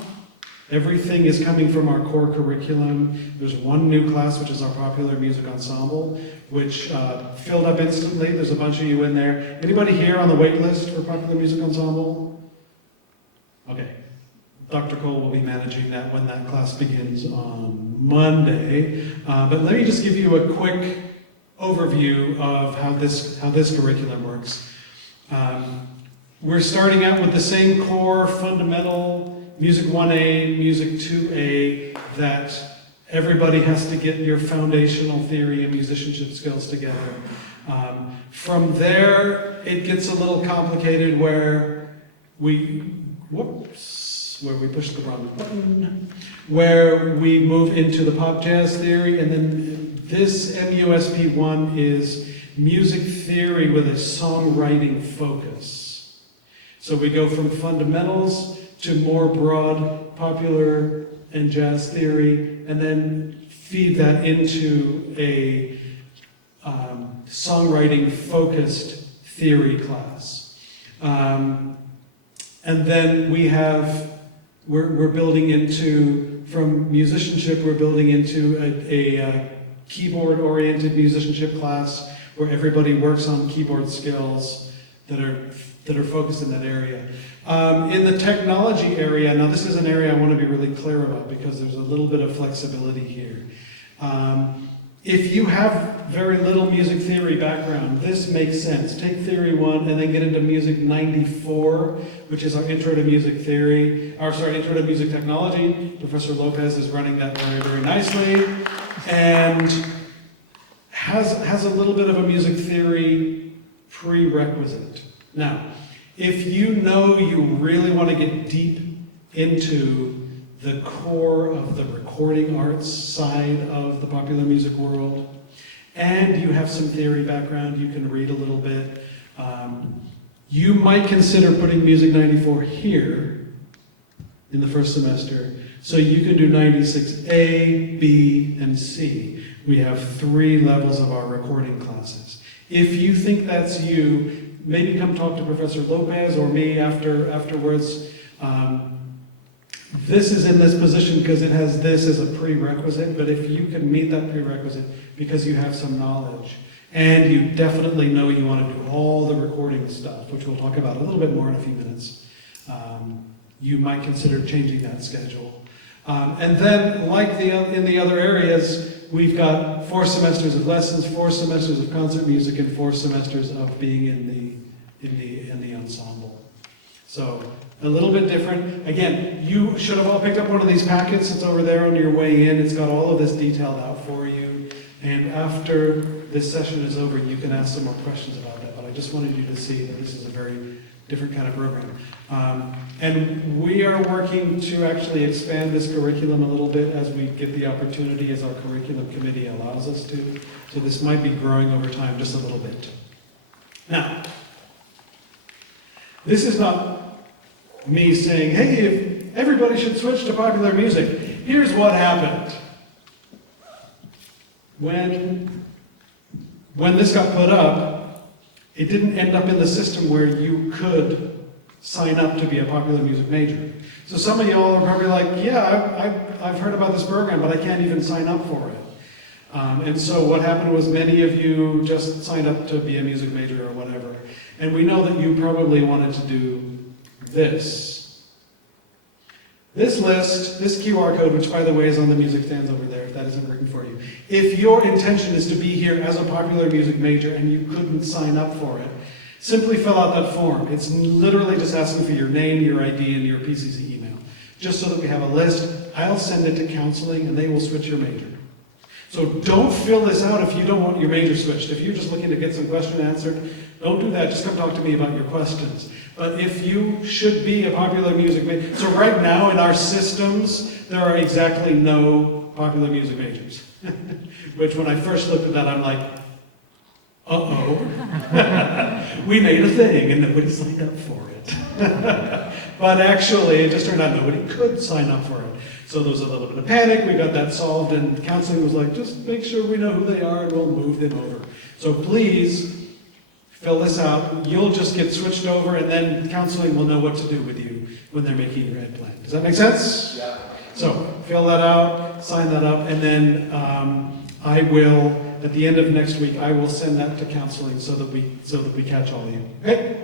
everything is coming from our core curriculum. There's one new class, which is our popular music ensemble, which filled up instantly. There's a bunch of you in there. Anybody here on the wait list for popular music ensemble? Okay. Dr. Cole will be managing that when that class begins on Monday. But let me just give you a quick overview of how this curriculum works. We're starting out with the same core fundamental Music 1A, Music 2A, that everybody has to get your foundational theory and musicianship skills together. From there, it gets a little complicated where we push the wrong button, where we move into the pop jazz theory, and then this MUSP1 is music theory with a songwriting focus. So we go from fundamentals to more broad popular and jazz theory, and then feed that into a songwriting-focused theory class. And then we have we're building into, from musicianship, we're building into a keyboard-oriented musicianship class where everybody works on keyboard skills that are focused in that area. In the technology area, now this is an area I want to be really clear about because there's a little bit of flexibility here. If you have very little music theory background, this makes sense. Take Theory 1 and then get into Music 94, which is our Intro to Music Theory, Intro to Music Technology. Professor Lopez is running that very, very nicely. And has a little bit of a music theory prerequisite. Now, if you know you really want to get deep into the core of the recording arts side of the popular music world, and you have some theory background, you can read a little bit, you might consider putting Music 94 here in the first semester, so you can do 96A, B, and C. We have 3 levels of our recording classes. If you think that's you, maybe come talk to Professor Lopez or me afterwards. This is in this position because it has this as a prerequisite, but if you can meet that prerequisite because you have some knowledge, and you definitely know you want to do all the recording stuff, which we'll talk about a little bit more in a few minutes, you might consider changing that schedule. And then, like in the other areas, we've got 4 semesters of lessons, 4 semesters of concert music, and 4 semesters of being in the ensemble. So a little bit different. Again, you should have all picked up one of these packets. It's over there on your way in. It's got all of this detailed out for you. And after this session is over, you can ask some more questions about that. But I just wanted you to see that this is a very different kind of program. And we are working to actually expand this curriculum a little bit as we get the opportunity, as our curriculum committee allows us to. So this might be growing over time just a little bit. Now, this is not me saying, hey, if everybody should switch to popular music. Here's what happened. When this got put up, it didn't end up in the system where you could sign up to be a popular music major. So some of y'all are probably like, yeah, I've heard about this program, but I can't even sign up for it. And so what happened was many of you just signed up to be a music major or whatever. And we know that you probably wanted to do this. This list, this QR code, which by the way is on the music stands over there, if that isn't working for you. If your intention is to be here as a popular music major and you couldn't sign up for it, simply fill out that form. It's literally just asking for your name, your ID, and your PCC email. Just so that we have a list. I'll send it to counseling and they will switch your major. So don't fill this out if you don't want your major switched. If you're just looking to get some question answered, don't do that. Just come talk to me about your questions. But if you should be a popular music major, so right now in our systems, there are exactly no popular music majors. Which when I first looked at that, I'm like, uh-oh. We made a thing and nobody signed up for it. But actually, it just turned out nobody could sign up for it. So there was a little bit of panic, we got that solved, and counseling was like, just make sure we know who they are and we'll move them over. So please, fill this out. You'll just get switched over and then counseling will know what to do with you when they're making your ed plan. Does that make sense? Yeah. So fill that out, sign that up, and then I will, at the end of next week, I will send that to counseling so that we catch all of you. Okay?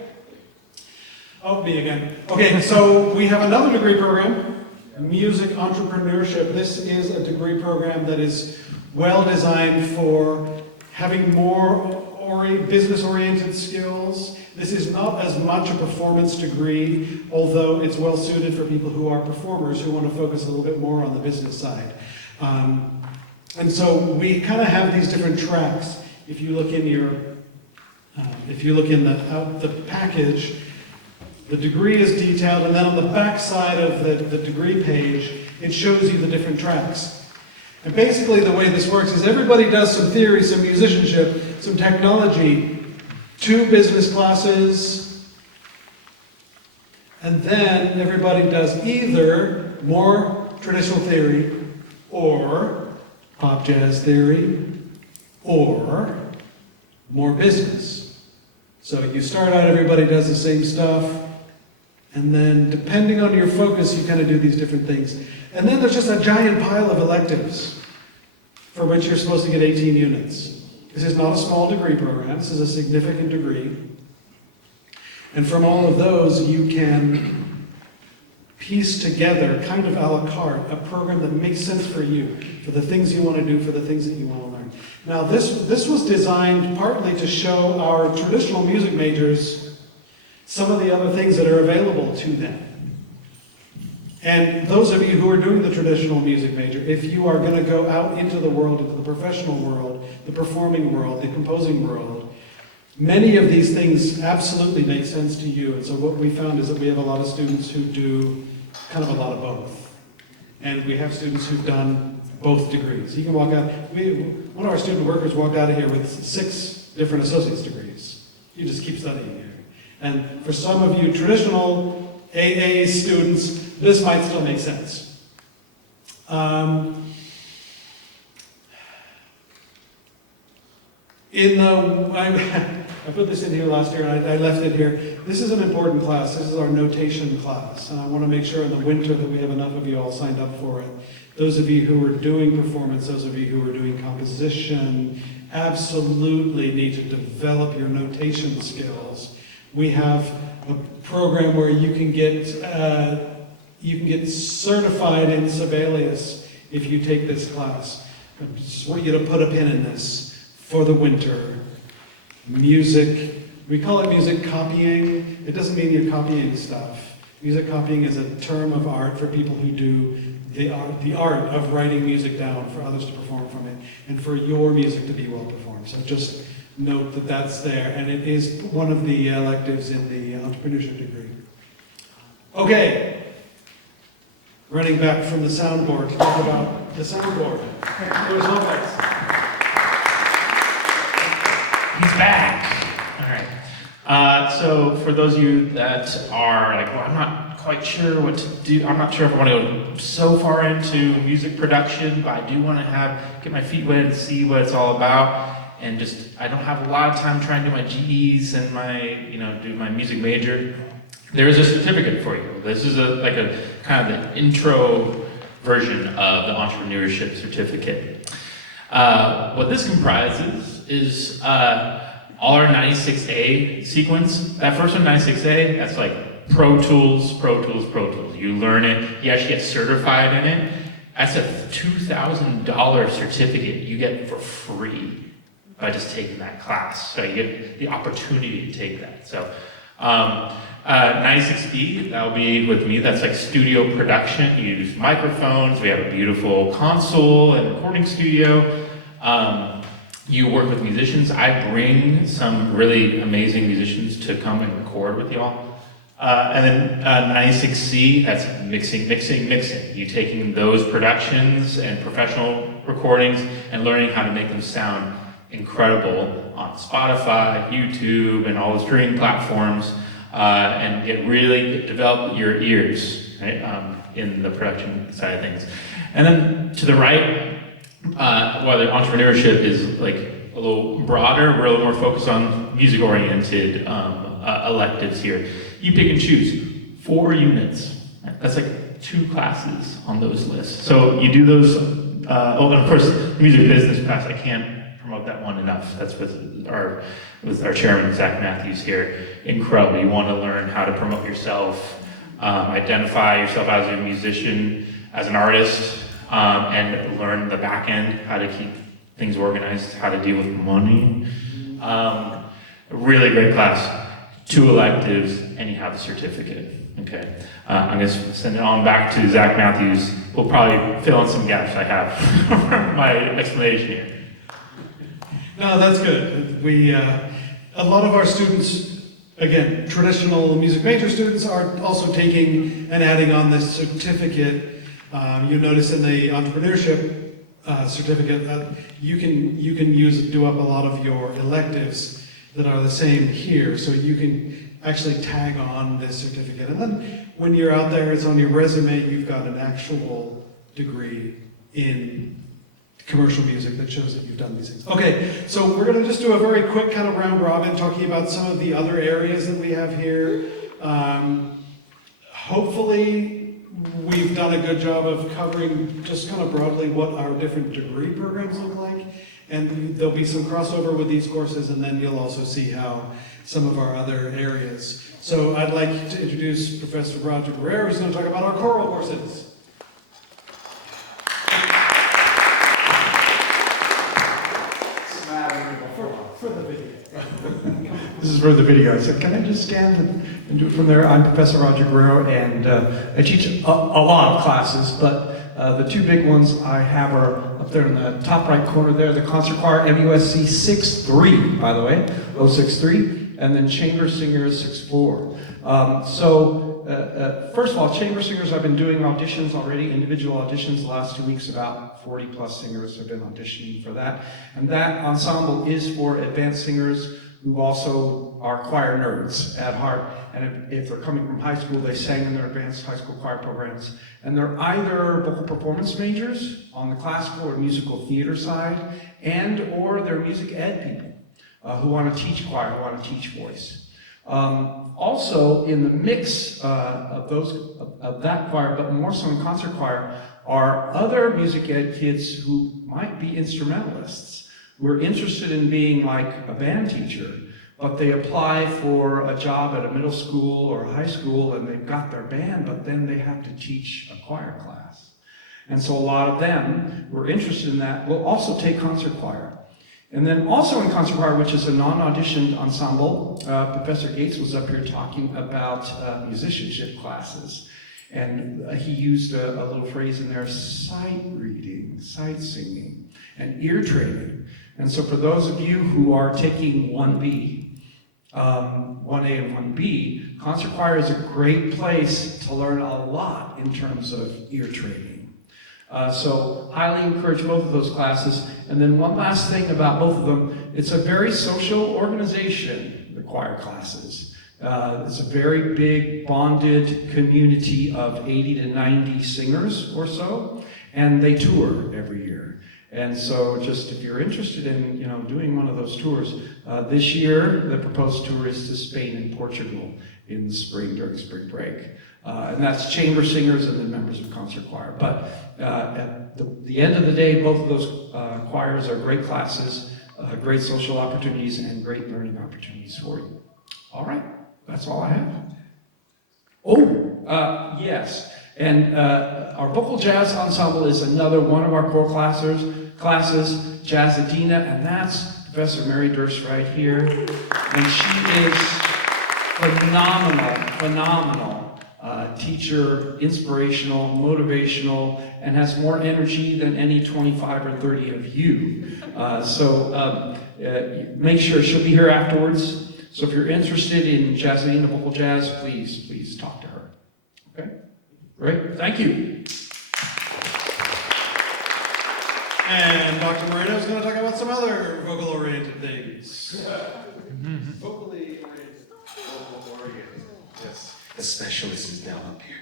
Oh, me again. Okay, so we have another degree program. Music Entrepreneurship. This is a degree program that is well designed for having more business-oriented skills. This is not as much a performance degree, although it's well suited for people who are performers who want to focus a little bit more on the business side. And so we kind of have these different tracks. If you look in the package, the degree is detailed, and then on the back side of the degree page, it shows you the different tracks. And basically the way this works is everybody does some theory, some musicianship, some technology, 2 business classes, and then everybody does either more traditional theory, or pop jazz theory, or more business. So you start out, everybody does the same stuff, And then depending on your focus, you kind of do these different things. And then there's just a giant pile of electives for which you're supposed to get 18 units. This is not a small degree program, this is a significant degree. And from all of those, you can piece together, kind of a la carte, a program that makes sense for you, for the things you want to do, for the things that you want to learn. Now, this was designed partly to show our traditional music majors some of the other things that are available to them. And those of you who are doing the traditional music major, if you are going to go out into the world, into the professional world, the performing world, the composing world, many of these things absolutely make sense to you. And so what we found is that we have a lot of students who do kind of a lot of both. And we have students who've done both degrees. You can walk out, one of our student workers walked out of here with 6 different associate's degrees. You just keep studying here. And for some of you traditional AA students, this might still make sense. I put this in here last year and I left it here. This is an important class. This is our notation class. And I want to make sure in the winter that we have enough of you all signed up for it. Those of you who are doing performance, those of you who are doing composition, absolutely need to develop your notation skills. We have a program where you can get certified in Sibelius if you take this class. I just want you to put a pin in this for the winter. Music, we call it music copying. It doesn't mean you're copying stuff. Music copying is a term of art for people who do the art of writing music down for others to perform from it, and for your music to be well performed. So just note that that's there, and it is one of the electives in the entrepreneurship degree. Okay, running back from the soundboard to talk about the soundboard. There's Lopez. He's back. All right. So for those of you that are like, well, I'm not quite sure what to do. I'm not sure if I want to go so far into music production, but I do want to get my feet wet and see what it's all about. And I don't have a lot of time trying to do my GEs and do my music major. There is a certificate for you. This is like a kind of the intro version of the entrepreneurship certificate. What this comprises is all our 96A sequence. That first one, 96A, that's like Pro Tools. You learn it, you actually get certified in it. That's a $2,000 certificate you get for free by just taking that class. So you get the opportunity to take that. So 96B, that'll be with me. That's like studio production. You use microphones. We have a beautiful console and recording studio. You work with musicians. I bring some really amazing musicians to come and record with y'all. And then 96C, that's mixing. You taking those productions and professional recordings and learning how to make them sound incredible on Spotify, YouTube, and all the streaming platforms, and develop your ears, right, in the production side of things. And then to the right, while the entrepreneurship is like a little broader, we're a little more focused on music-oriented electives here. You pick and choose 4 units. Right? That's like 2 classes on those lists. So you do those. And of course, the music business class, I can't promote that one enough. That's with our chairman, Zach Matthews here. Incredible. You want to learn how to promote yourself, identify yourself as a musician, as an artist, and learn the back end, how to keep things organized, how to deal with money. A really great class. 2 electives, and you have the certificate. Okay. I'm going to send it on back to Zach Matthews. We'll probably fill in some gaps I have my explanation here. No, that's good. A lot of our students, again, traditional music major students, are also taking and adding on this certificate. You notice in the entrepreneurship certificate, you can do up a lot of your electives that are the same here, so you can actually tag on this certificate. And then when you're out there, it's on your resume, you've got an actual degree in commercial music that shows that you've done these things. Okay, so we're going to just do a very quick kind of round robin, talking about some of the other areas that we have here. hopefully, we've done a good job of covering just kind of broadly what our different degree programs look like. And there'll be some crossover with these courses, and then you'll also see how some of our other areas. So I'd like to introduce Professor Roger Guerrero, who's going to talk about our choral courses. For the video. This is for the video. I said, can I just stand and do it from there? I'm Professor Roger Guerrero, and I teach a lot of classes, but the two big ones I have are up there in the top right corner there, the concert choir, MUSC 6-3, by the way, 063, and then chamber singers 6-4. First of all, chamber singers, I've been doing auditions already, individual auditions the last 2 weeks. About 40 plus singers have been auditioning for that. And that ensemble is for advanced singers who also are choir nerds at heart. And if they're coming from high school, they sang in their advanced high school choir programs. And they're either vocal performance majors on the classical or musical theater side, and or they're music ed people who want to teach choir, who want to teach voice. Also, in the mix of that choir, but more so in concert choir, are other music ed kids who might be instrumentalists, who are interested in being like a band teacher, but they apply for a job at a middle school or a high school, and they've got their band, but then they have to teach a choir class. And so a lot of them who are interested in that will also take concert choir. And then also in concert choir, which is a non-auditioned ensemble, Professor Gates was up here talking about musicianship classes. And he used a little phrase in there, sight reading, sight singing, and ear training. And so for those of you who are taking 1B, 1A and 1B, concert choir is a great place to learn a lot in terms of ear training. So highly encourage both of those classes. And then one last thing about both of them, it's a very social organization, the choir classes. It's a very big bonded community of 80 to 90 singers or so, and they tour every year. And so just if you're interested in doing one of those tours, this year the proposed tour is to Spain and Portugal in the spring during spring break. And that's chamber singers and then members of concert choir. But at the end of the day, both of those choirs are great classes, great social opportunities, and great learning opportunities for you. All right, that's all I have. Oh, yes. And our vocal jazz ensemble is another one of our core classes, Jazzadina, and that's Professor Mary Durst right here. And she is phenomenal teacher, inspirational, motivational, and has more energy than any 25 or 30 of you. Make sure she'll be here afterwards. So if you're interested in Jazzadina vocal jazz, please talk to her. Okay? Great, thank you. And Dr. Moreno is going to talk about some other vocal-oriented things. Vocally oriented. Vocal-oriented, yes. The specialist is now up here.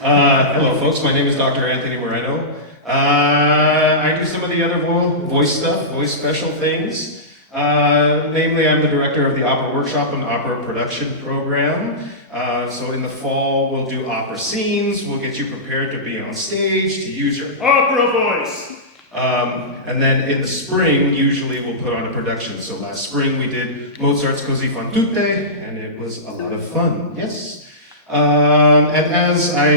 Hello, folks. My name is Dr. Anthony Moreno. I do some of the other voice stuff, voice special things. Namely, I'm the director of the Opera Workshop and Opera Production Program. So in the fall, we'll do opera scenes. We'll get you prepared to be on stage, to use your opera voice. And then in the spring, usually we'll put on a production. So last spring we did Mozart's Così fan tutte, and it was a lot of fun, yes. And as I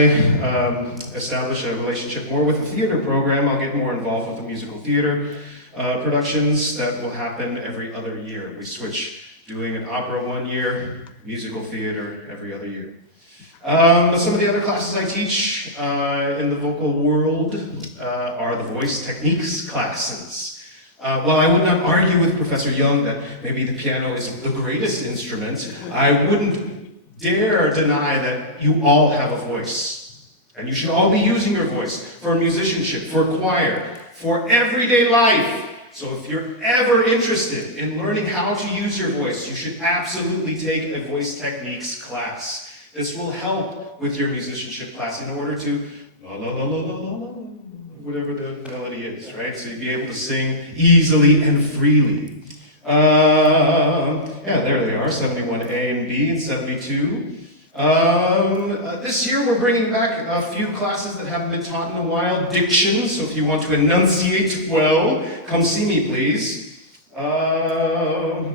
establish a relationship more with the theater program, I'll get more involved with the musical theater productions that will happen every other year. We switch doing an opera one year, musical theater every other year. Some of the other classes I teach in the vocal world are the voice techniques classes. While I would not argue with Professor Young that maybe the piano is the greatest instrument, I wouldn't dare deny that you all have a voice. And you should all be using your voice for musicianship, for choir, for everyday life. So if you're ever interested in learning how to use your voice, you should absolutely take a voice techniques class. This will help with your musicianship class in order to la la la la la la la, whatever the melody is, right? So you'll be able to sing easily and freely. Yeah, there they are, 71A and B and 72. This year we're bringing back a few classes that haven't been taught in a while. Diction, so if you want to enunciate well, come see me, please. Yeah,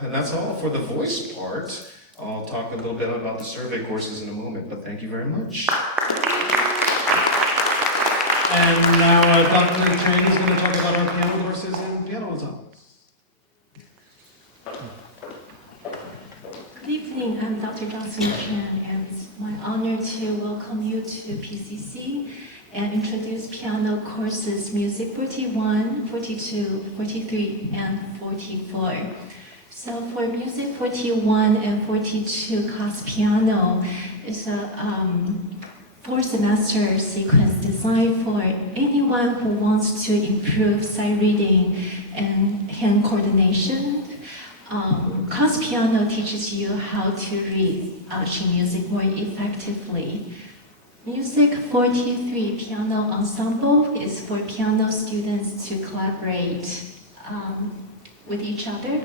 and that's all for the voice part. I'll talk a little bit about the survey courses in a moment, but thank you very much. And now Dr. Chang is going to talk about our piano courses and piano ensembles. Good evening, I'm Dr. Jocelyn Chan, and it's my honor to welcome you to PCC and introduce piano courses Music 41, 42, 43, and 44. So for Music 41 and 42 class piano, it's a 4-semester sequence designed for anyone who wants to improve sight reading and hand coordination. Class piano teaches you how to read sheet music more effectively. Music 43 piano ensemble is for piano students to collaborate with each other,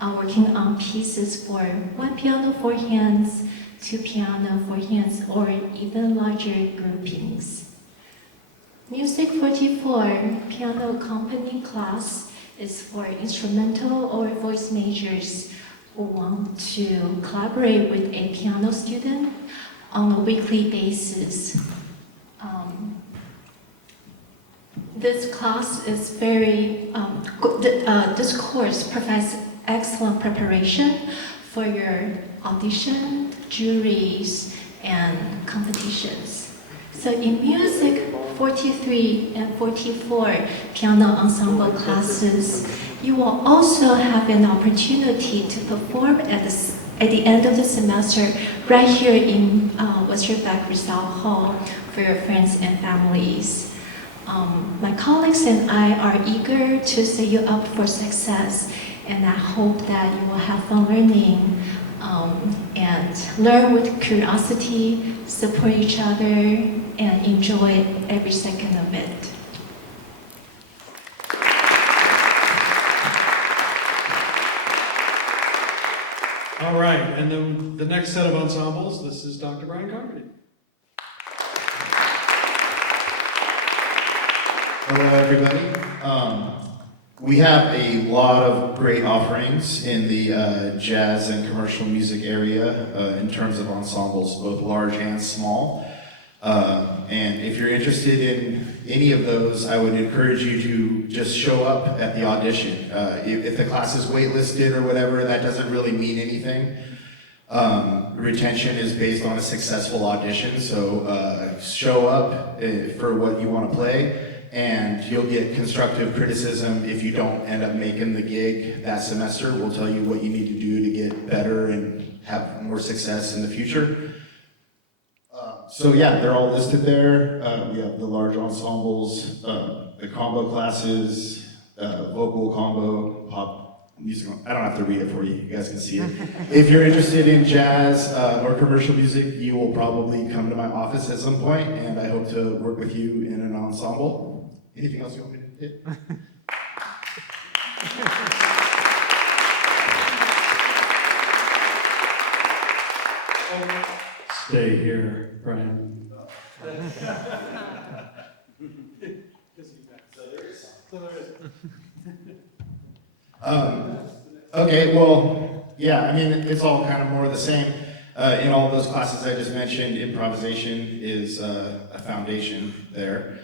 working on pieces for one piano for hands, two piano for hands, or even larger groupings. Music 44 piano accompany class is for instrumental or voice majors who want to collaborate with a piano student on a weekly basis. This class is very, this course provides excellent preparation for your audition, juries, and competitions. So in Music 43 and 44 piano ensemble classes, you will also have an opportunity to perform at the end of the semester right here in Westerbeck Rizal Hall for your friends and families. My colleagues and I are eager to set you up for success, and I hope that you will have fun learning and learn with curiosity, support each other, and enjoy every second of it. All right, and then the next set of ensembles, this is Dr. Brian Carmody. Hello, everybody. We have a lot of great offerings in the jazz and commercial music area in terms of ensembles, both large and small. And if you're interested in any of those, I would encourage you to just show up at the audition. If the class is waitlisted or whatever, that doesn't really mean anything. Retention is based on a successful audition, so show up for what you want to play, and you'll get constructive criticism if you don't end up making the gig that semester. We'll tell you what you need to do to get better and have more success in the future. So yeah, they're all listed there. We have the large ensembles, the combo classes, vocal combo, pop music. I don't have to read it for you, you guys can see it. If you're interested in jazz or commercial music, you will probably come to my office at some point, and I hope to work with you in an ensemble. Anything else you want me to hit? Stay here, Brian. Okay, well, yeah, I mean, it's all kind of more of the same. In all those classes I just mentioned, improvisation is a foundation there.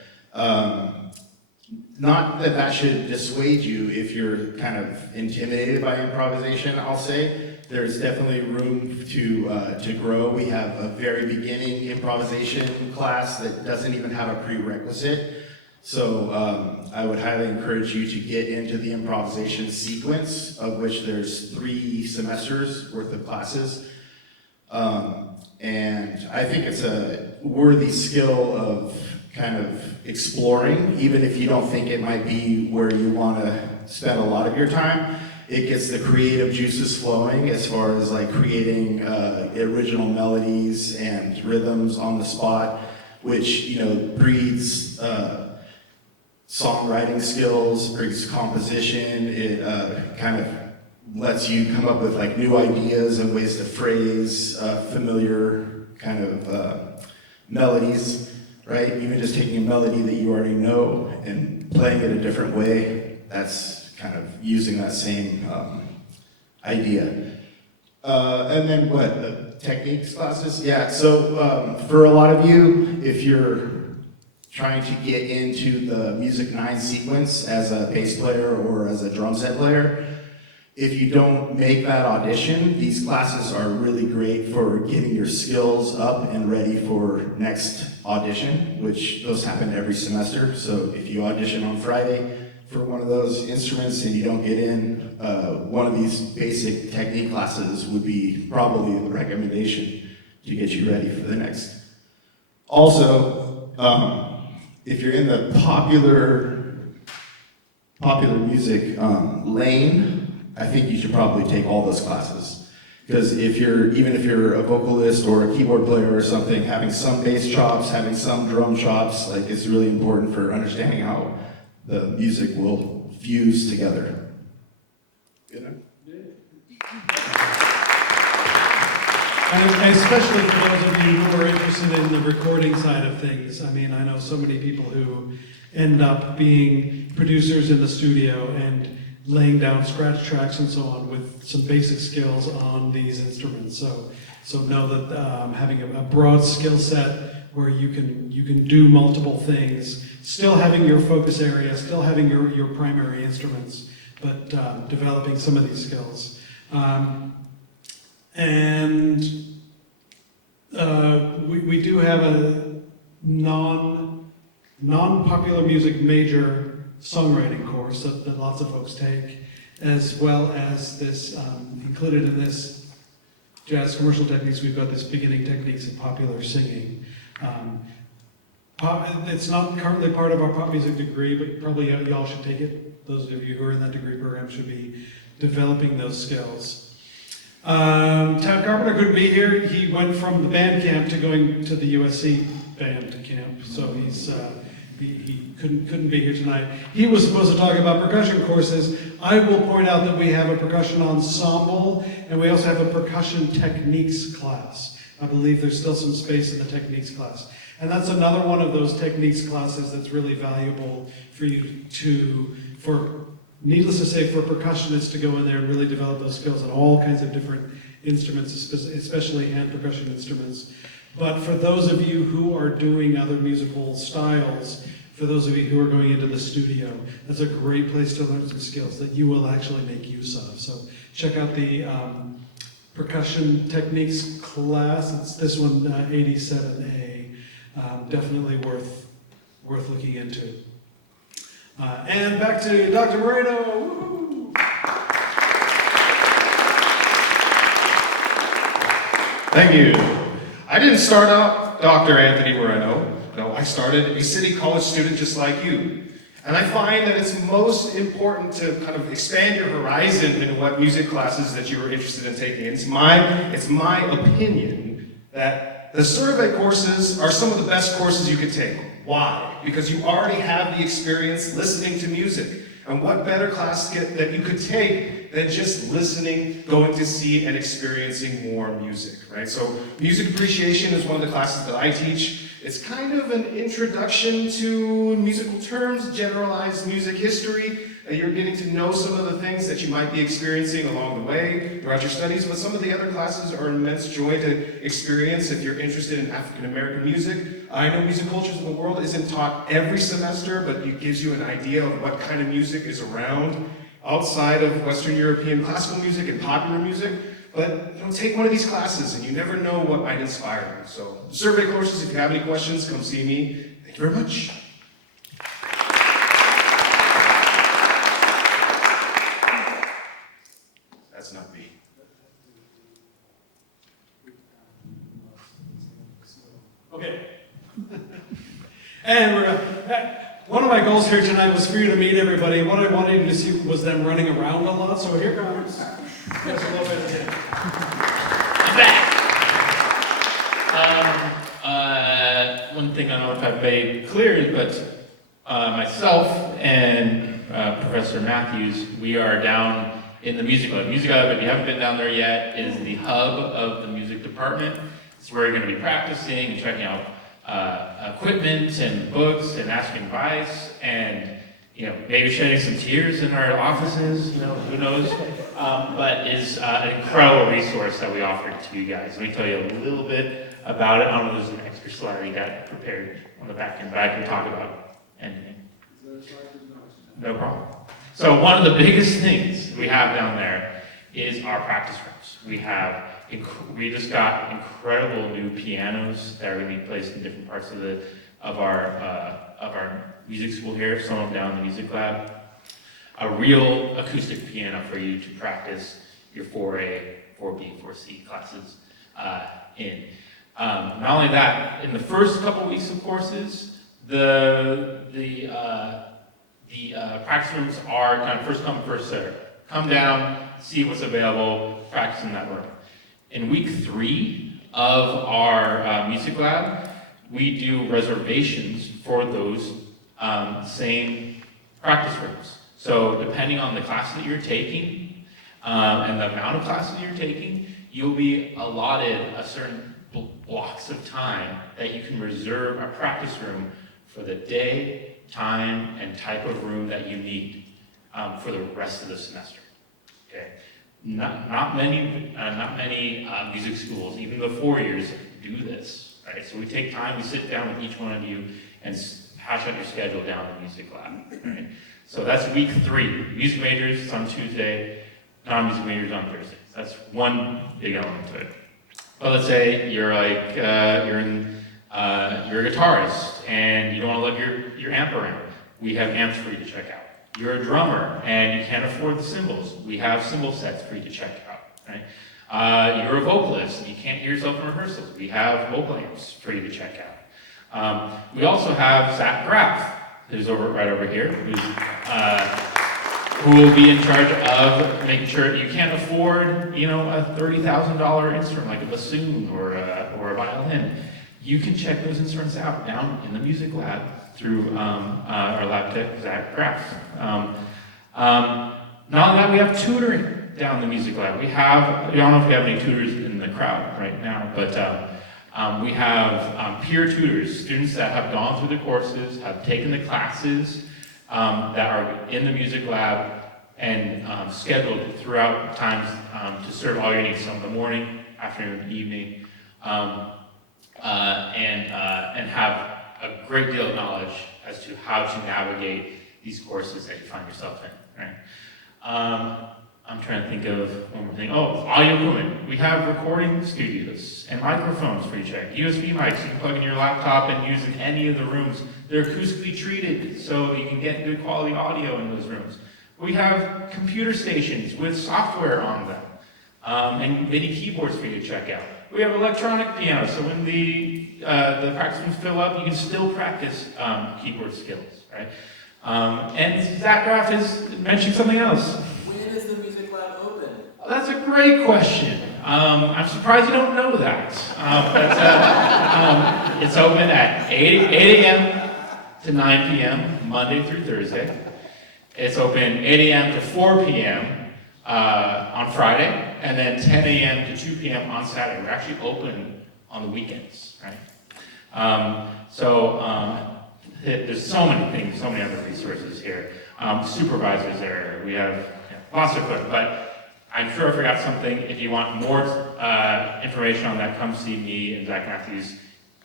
Not that that should dissuade you if you're kind of intimidated by improvisation, I'll say. There's definitely room to grow. We have a very beginning improvisation class that doesn't even have a prerequisite. So I would highly encourage you to get into the improvisation sequence, of which there's 3 semesters worth of classes. And I think it's a worthy skill of kind of exploring, even if you don't think it might be where you want to spend a lot of your time. It gets the creative juices flowing as far as like creating original melodies and rhythms on the spot, which, you know, breeds songwriting skills, breeds composition. It kind of lets you come up with like new ideas and ways to phrase familiar kind of melodies, right? Even just taking a melody that you already know and playing it a different way, that's kind of using that same idea. And then what, the techniques classes? Yeah, so for a lot of you, if you're trying to get into the Music 9 sequence as a bass player or as a drum set player, if you don't make that audition, these classes are really great for getting your skills up and ready for next audition, which those happen every semester. So if you audition on Friday for one of those instruments and you don't get in, one of these basic technique classes would be probably the recommendation to get you ready for the next. Also, if you're in the popular music lane, I think you should probably take all those classes. Because even if you're a vocalist or a keyboard player or something, having some bass chops, having some drum chops, like it's really important for understanding how the music will fuse together. Good enough? And especially for those of you who are interested in the recording side of things. I mean, I know so many people who end up being producers in the studio and laying down scratch tracks and so on with some basic skills on these instruments. So know that having a broad skill set where you can do multiple things, still having your focus area, still having your primary instruments, but developing some of these skills. We do have a non-popular music major songwriting course that lots of folks take, as well as this, included in this jazz commercial techniques, we've got this beginning techniques of popular singing. It's not currently part of our pop music degree, but probably y'all should take it. Those of you who are in that degree program should be developing those skills. Tad Carpenter couldn't be here. He went from the band camp to going to the USC band camp, so he couldn't be here tonight. He was supposed to talk about percussion courses. I will point out that we have a percussion ensemble, and we also have a percussion techniques class. I believe there's still some space in the techniques class. And that's another one of those techniques classes that's really valuable for you needless to say, for percussionists to go in there and really develop those skills on all kinds of different instruments, especially hand percussion instruments. But for those of you who are doing other musical styles, for those of you who are going into the studio, that's a great place to learn some skills that you will actually make use of. So check out the percussion techniques class. It's this one, 87A. Definitely worth looking into. And back to Dr. Moreno. Woo-hoo. Thank you. I didn't start out Dr. Anthony Moreno. No, I started a city college student just like you. And I find that it's most important to kind of expand your horizon in what music classes that you are interested in taking. It's my opinion that the survey courses are some of the best courses you could take. Why? Because you already have the experience listening to music. And what better class that you could take than just listening, going to see, and experiencing more music, right? So music appreciation is one of the classes that I teach. It's kind of an introduction to musical terms, generalized music history. You're getting to know some of the things that you might be experiencing along the way throughout your studies, but some of the other classes are an immense joy to experience if you're interested in African American music. I know Music Cultures of the World isn't taught every semester, but it gives you an idea of what kind of music is around outside of Western European classical music and popular music. But take one of these classes and you never know what might inspire you. So survey courses, if you have any questions, come see me. Thank you very much. That's not me. Okay. And one of my goals here tonight was for you to meet everybody. What I wanted you to see was them running around a lot. So here comes. That's a little bit again. I'm back. One thing I don't know if I've made clear, but myself and Professor Matthews, we are down in the music lab. Music lab, if you haven't been down there yet, is the hub of the music department. It's where you're going to be practicing and checking out equipment and books and asking advice and maybe shedding some tears in our offices, who knows. But is an incredible resource that we offer to you guys. Let me tell you a little bit about it. I don't know if there's an extra slide you got prepared on the back end, but I can talk about anything. No problem. So one of the biggest things we have down there is our practice rooms. We just got incredible new pianos that are going to be placed in different parts of our music school here. Some of them down in the music lab. A real acoustic piano for you to practice your 4A, 4B, 4C classes in. Not only that, in the first couple weeks of courses, the practice rooms are kind of first come, first serve. Come down, see what's available, practice in that room. In week 3 of our music lab, we do reservations for those same practice rooms. So depending on the classes that you're taking and the amount of classes you're taking, you'll be allotted a certain blocks of time that you can reserve a practice room for the day, time, and type of room that you need for the rest of the semester. Okay, not many music schools, even the 4 years, do this. Right, so we take time, we sit down with each one of you and hash out your schedule down in the music lab. Right? So that's week 3. Music majors is on Tuesday, non-music majors on Thursday. That's one big element to it. But let's say you're you're a guitarist and you don't want to lug your amp around. We have amps for you to check out. You're a drummer and you can't afford the cymbals. We have cymbal sets for you to check out. Right? You're a vocalist and you can't hear yourself in rehearsals. We have vocal amps for you to check out. We also have Zach Graff, who's right over here, who will be in charge of making sure you can't afford, a $30,000 instrument like a bassoon or a violin. You can check those instruments out down in the music lab through our lab tech, Zach Graff. Not only that, we have tutoring down in the music lab. I don't know if we have any tutors in the crowd right now, but we have peer tutors, students that have gone through the courses, have taken the classes that are in the music lab and scheduled throughout times to serve all your needs, so in the morning, afternoon, and evening, and have a great deal of knowledge as to how to navigate these courses that you find yourself in. Right? I'm trying to think of one more thing. Oh, audio equipment. We have recording studios and microphones for you to check. USB mics you can plug in your laptop and use in any of the rooms. They're acoustically treated, so you can get good quality audio in those rooms. We have computer stations with software on them and MIDI keyboards for you to check out. We have electronic pianos, so when the practice rooms fill up, you can still practice keyboard skills, right? And Zach Graff is mentioning something else. When is the music lab open? Oh, that's a great question. I'm surprised you don't know that. It's open at 8 a.m. to 9 p.m. Monday through Thursday. It's open 8 a.m. to 4 p.m. On Friday, and then 10 a.m. to 2 p.m. on Saturday. We're actually open on the weekends, right? There's so many things, so many other resources here. Supervisors there, we have lots of equipment, but I'm sure I forgot something. If you want more information on that, come see me and Zach Matthews.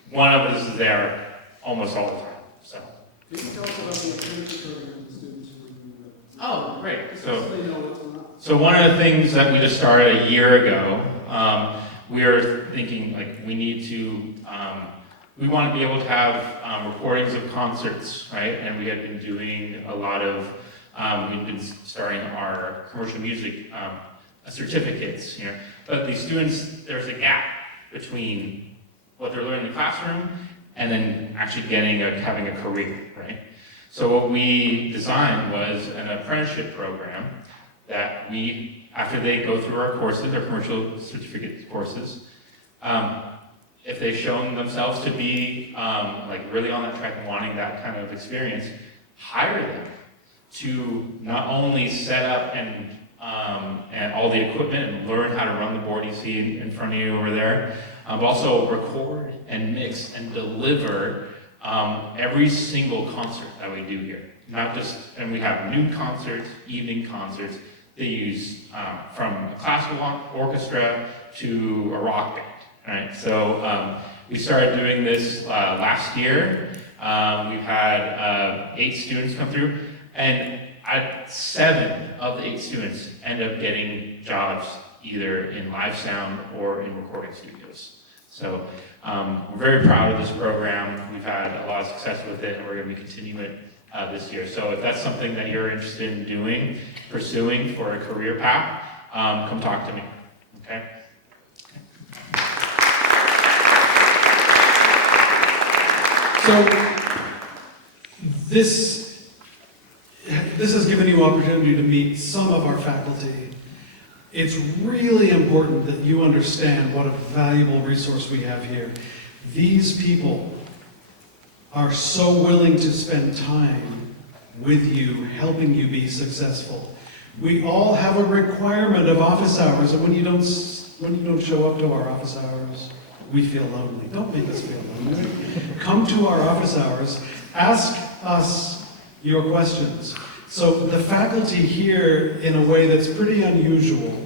One of us is there almost all the time. So. Can you tell us about the apprenticeship program the students are doing? Oh, great. So they know what's going on. So one of the things that we just started a year ago, we are thinking we need to, we want to be able to have recordings of concerts, right? And we had been doing a lot of, we've been starting our commercial music certificates, But these students, there's a gap between what they're learning in the classroom and then actually having a career, right? So what we designed was an apprenticeship program that after they go through our courses, our commercial certificate courses, if they've shown themselves to be really on that track and wanting that kind of experience, hire them to not only set up and and all the equipment and learn how to run the board you see in front of you over there. But also record and mix and deliver every single concert that we do here. Not just, and we have noon concerts, evening concerts. They use from a classical orchestra to a rock band, right? So we started doing this last year. We've had 8 students come through, and 7 of the 8 students end up getting jobs either in live sound or in recording studios. So we're very proud of this program. We've had a lot of success with it, and we're going to be continuing it this year. So if that's something that you're interested in doing, pursuing for a career path, come talk to me, okay? So this has given you opportunity to meet some of our faculty. It's really important that you understand what a valuable resource we have here. These people are so willing to spend time with you, helping you be successful. We all have a requirement of office hours, and when you don't show up to our office hours, we feel lonely. Don't make us feel lonely. Come to our office hours, ask us your questions. So the faculty here, in a way that's pretty unusual,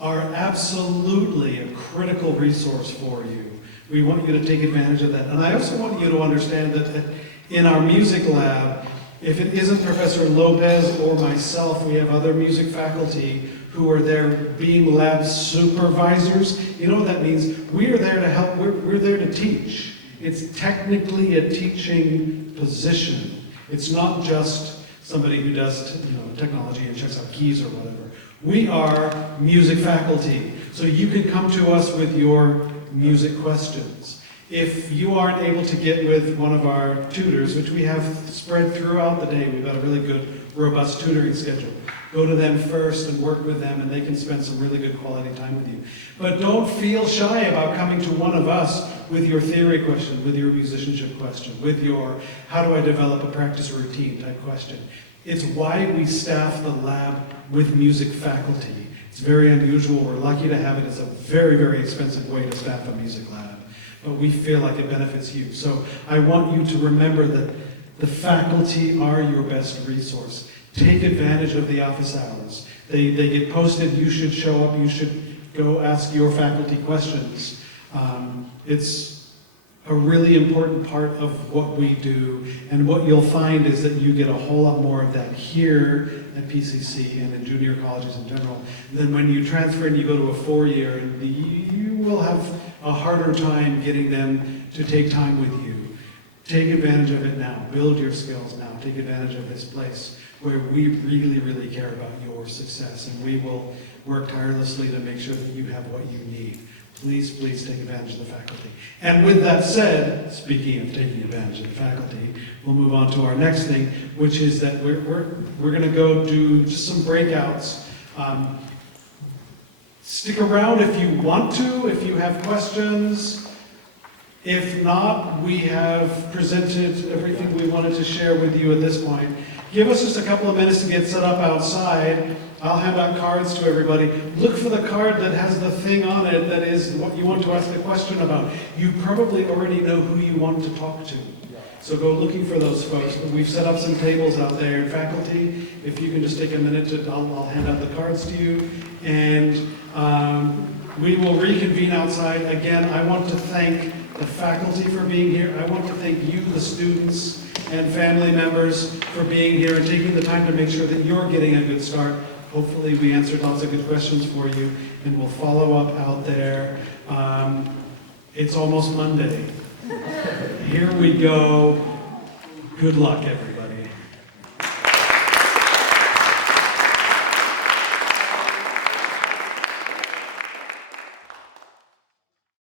are absolutely a critical resource for you. We want you to take advantage of that. And I also want you to understand that in our music lab, if it isn't Professor Lopez or myself, we have other music faculty who are there being lab supervisors. You know what that means? We are there to help, we're there to teach. It's technically a teaching position. It's not just somebody who does technology and checks out keys or whatever. We are music faculty, so you can come to us with your music questions. If you aren't able to get with one of our tutors, which we have spread throughout the day, we've got a really good, robust tutoring schedule. Go to them first and work with them, and they can spend some really good quality time with you. But don't feel shy about coming to one of us with your theory question, with your musicianship question, with your how do I develop a practice routine type question. It's why we staff the lab with music faculty. It's very unusual. We're lucky to have it. It's a very, very expensive way to staff a music lab, but we feel like it benefits you. So I want you to remember that the faculty are your best resource. Take advantage of the office hours. They get posted. You should show up. You should go ask your faculty questions. It's a really important part of what we do, and what you'll find is that you get a whole lot more of that here at PCC and in junior colleges in general than when you transfer and you go to a 4-year, and you will have a harder time getting them to take time with you. Take advantage of it now. Build your skills now. Take advantage of this place where we really, really care about your success, and we will work tirelessly to make sure that you have what you need. Please, please take advantage of the faculty. And with that said, speaking of taking advantage of the faculty, we'll move on to our next thing, which is that we're going to go do just some breakouts. Stick around if you want to, if you have questions. If not, we have presented everything we wanted to share with you at this point. Give us just a couple of minutes to get set up outside. I'll hand out cards to everybody. Look for the card that has the thing on it that is what you want to ask the question about. You probably already know who you want to talk to. So go looking for those folks. We've set up some tables out there. Faculty, if you can just take a minute, I'll hand out the cards to you. And we will reconvene outside. Again, I want to thank the faculty for being here. I want to thank you, the students and family members, for being here and taking the time to make sure that you're getting a good start. Hopefully we answered lots of good questions for you, and we'll follow up out there. It's almost Monday. Here we go. Good luck, everyone.